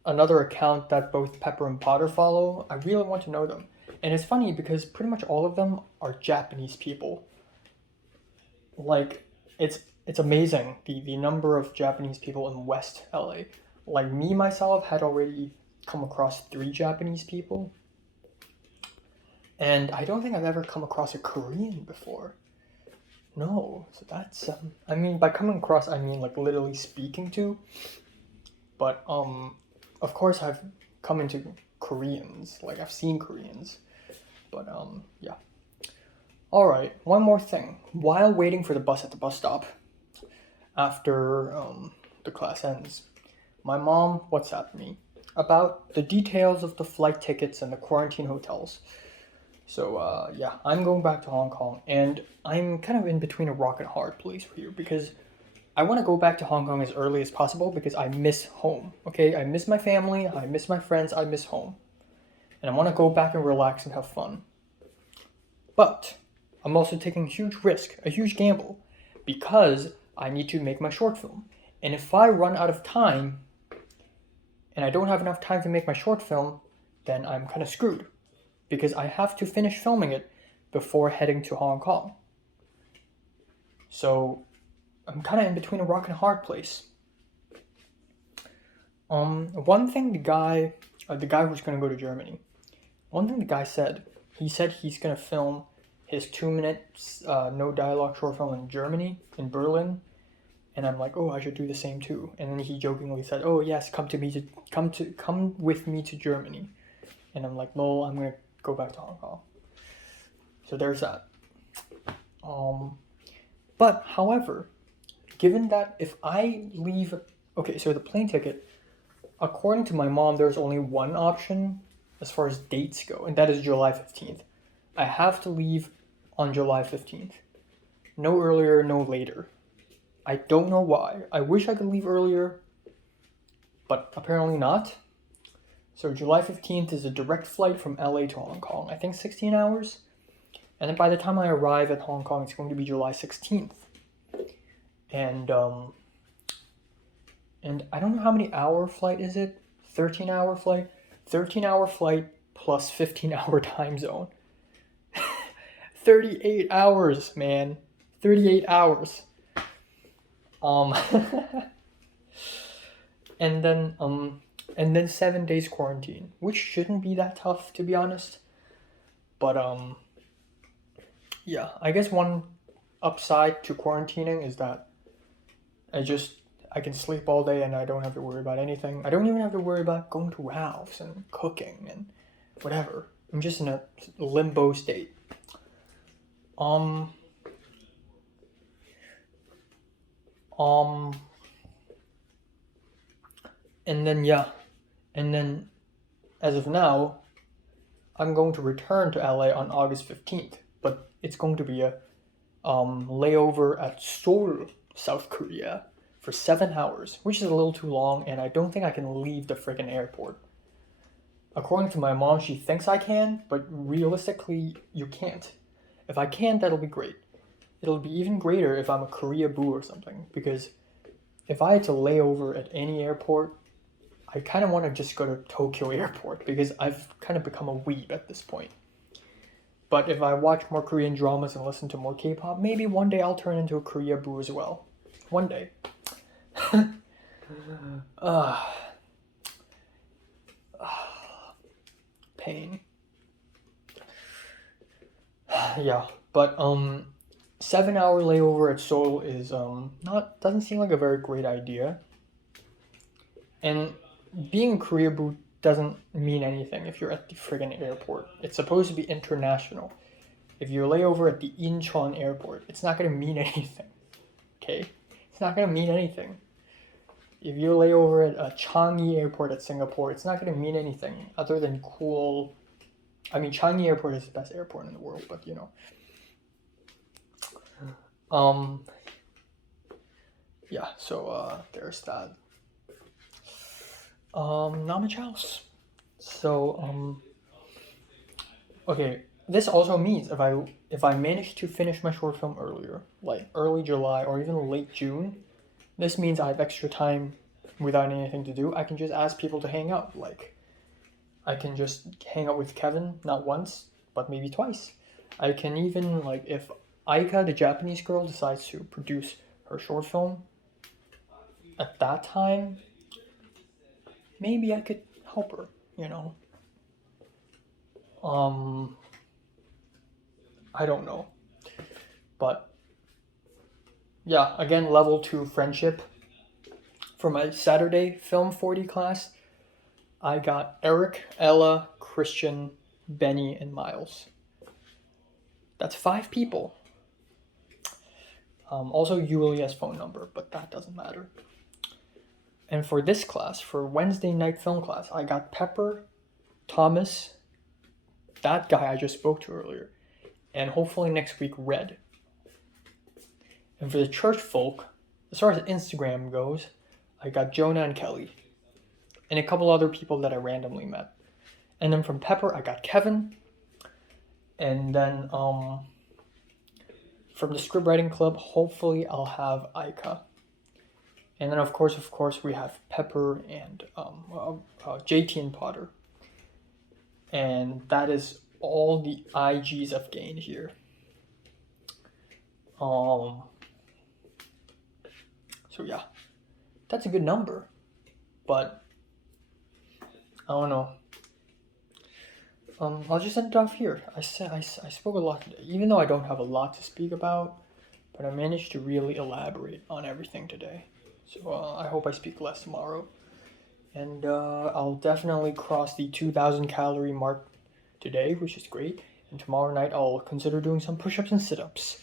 another account that both Pepper and Potter follow. I really want to know them, and it's funny because pretty much all of them are Japanese people. Like it's amazing the number of Japanese people in West LA. Like me myself had already come across 3 Japanese people, and I don't think I've ever come across a Korean before. No, so that's I mean by coming across I mean like literally speaking to, but of course I've come into Koreans, like I've seen Koreans, but yeah. All right, one more thing. While waiting for the bus at the bus stop after the class ends, my mom WhatsApped me about the details of the flight tickets and the quarantine hotels. So yeah, I'm going back to Hong Kong, and I'm kind of in between a rock and a hard place here because I want to go back to Hong Kong as early as possible because I miss home. Okay, I miss my family, I miss my friends, I miss home, and I want to go back and relax and have fun. But I'm also taking a huge risk, a huge gamble, because I need to make my short film. And if I run out of time and I don't have enough time to make my short film, then I'm kind of screwed because I have to finish filming it before heading to Hong Kong. So I'm kind of in between a rock and a hard place. One thing the guy who's gonna go to Germany, one thing the guy said, he said he's gonna film his 2 minute no dialogue short film in Germany, in Berlin, and I'm like, oh, I should do the same too. And then he jokingly said, oh yes, come with me to Germany, and I'm like, lol, I'm gonna go back to Hong Kong. So there's that. But however, given that if I leave, okay, so the plane ticket, according to my mom, there's only one option as far as dates go, and that is July 15th. I have to leave on July 15th. No earlier, no later. I don't know why. I wish I could leave earlier, but apparently not. So July 15th is a direct flight from LA to Hong Kong. I think 16 hours. And then by the time I arrive at Hong Kong, it's going to be July 16th. And I don't know how many hour flight is it? 13-hour flight? 13-hour flight plus 15-hour time zone. 38 hours, man. 38 hours. and then 7 days quarantine, which shouldn't be that tough to be honest. But yeah, I guess one upside to quarantining is that I can sleep all day and I don't have to worry about anything. I don't even have to worry about going to Ralph's and cooking and whatever. I'm just in a limbo state. And then yeah, and then as of now, I'm going to return to LA on August 15th, but it's going to be a layover at Seoul, South Korea for 7 hours, which is a little too long, and I don't think I can leave the friggin' airport. According to my mom, she thinks I can, but realistically, you can't. If I can, that'll be great. It'll be even greater if I'm a Korea boo or something, because if I had to lay over at any airport, I kind of want to just go to Tokyo Airport, because I've kind of become a weeb at this point. But if I watch more Korean dramas and listen to more K-pop, maybe one day I'll turn into a Korea boo as well. One day. Pain. Yeah, but 7 hour layover at Seoul is doesn't seem like a very great idea. And being a Korea boo doesn't mean anything if you're at the friggin' airport. It's supposed to be international. If you lay over at the Incheon airport, it's not gonna mean anything. Okay? It's not gonna mean anything. if you lay over at Changi Airport at Singapore, it's not going to mean anything other than cool. I mean, Changi Airport is the best airport in the world, but you know. Yeah, so there's that. Not much else. So, okay, this also means if I manage to finish my short film earlier, like early July or even late June, this means I have extra time without anything to do. I can just ask people to hang out. Like, I can just hang out with Kevin, not once, but maybe twice. I can even, like, if Aika, the Japanese girl, decides to produce her short film at that time, maybe I could help her, you know? I don't know. But, yeah, again, level 2 friendship. For my Saturday Film 40 class, I got Eric, Ella, Christian, Benny, and Miles. That's 5 people. Also, Yulia's phone number, but that doesn't matter. And for this class, for Wednesday night film class, I got Pepper, Thomas, that guy I just spoke to earlier, and hopefully next week, Red. And for the church folk, as far as Instagram goes, I got Jonah and Kelly, and a couple other people that I randomly met. And then from Pepper, I got Kevin, and then from the script writing club, hopefully I'll have Aika. And then of course, we have Pepper and JT and Potter. And that is all the IGs I've gained here. So yeah, that's a good number, but I don't know. I'll just end it off here. I spoke a lot today, even though I don't have a lot to speak about, but I managed to really elaborate on everything today. So I hope I speak less tomorrow, and I'll definitely cross the 2,000 calorie mark today, which is great. And tomorrow night I'll consider doing some push-ups and sit-ups.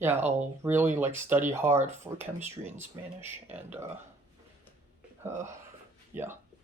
Yeah, I'll really like study hard for chemistry and Spanish, and yeah.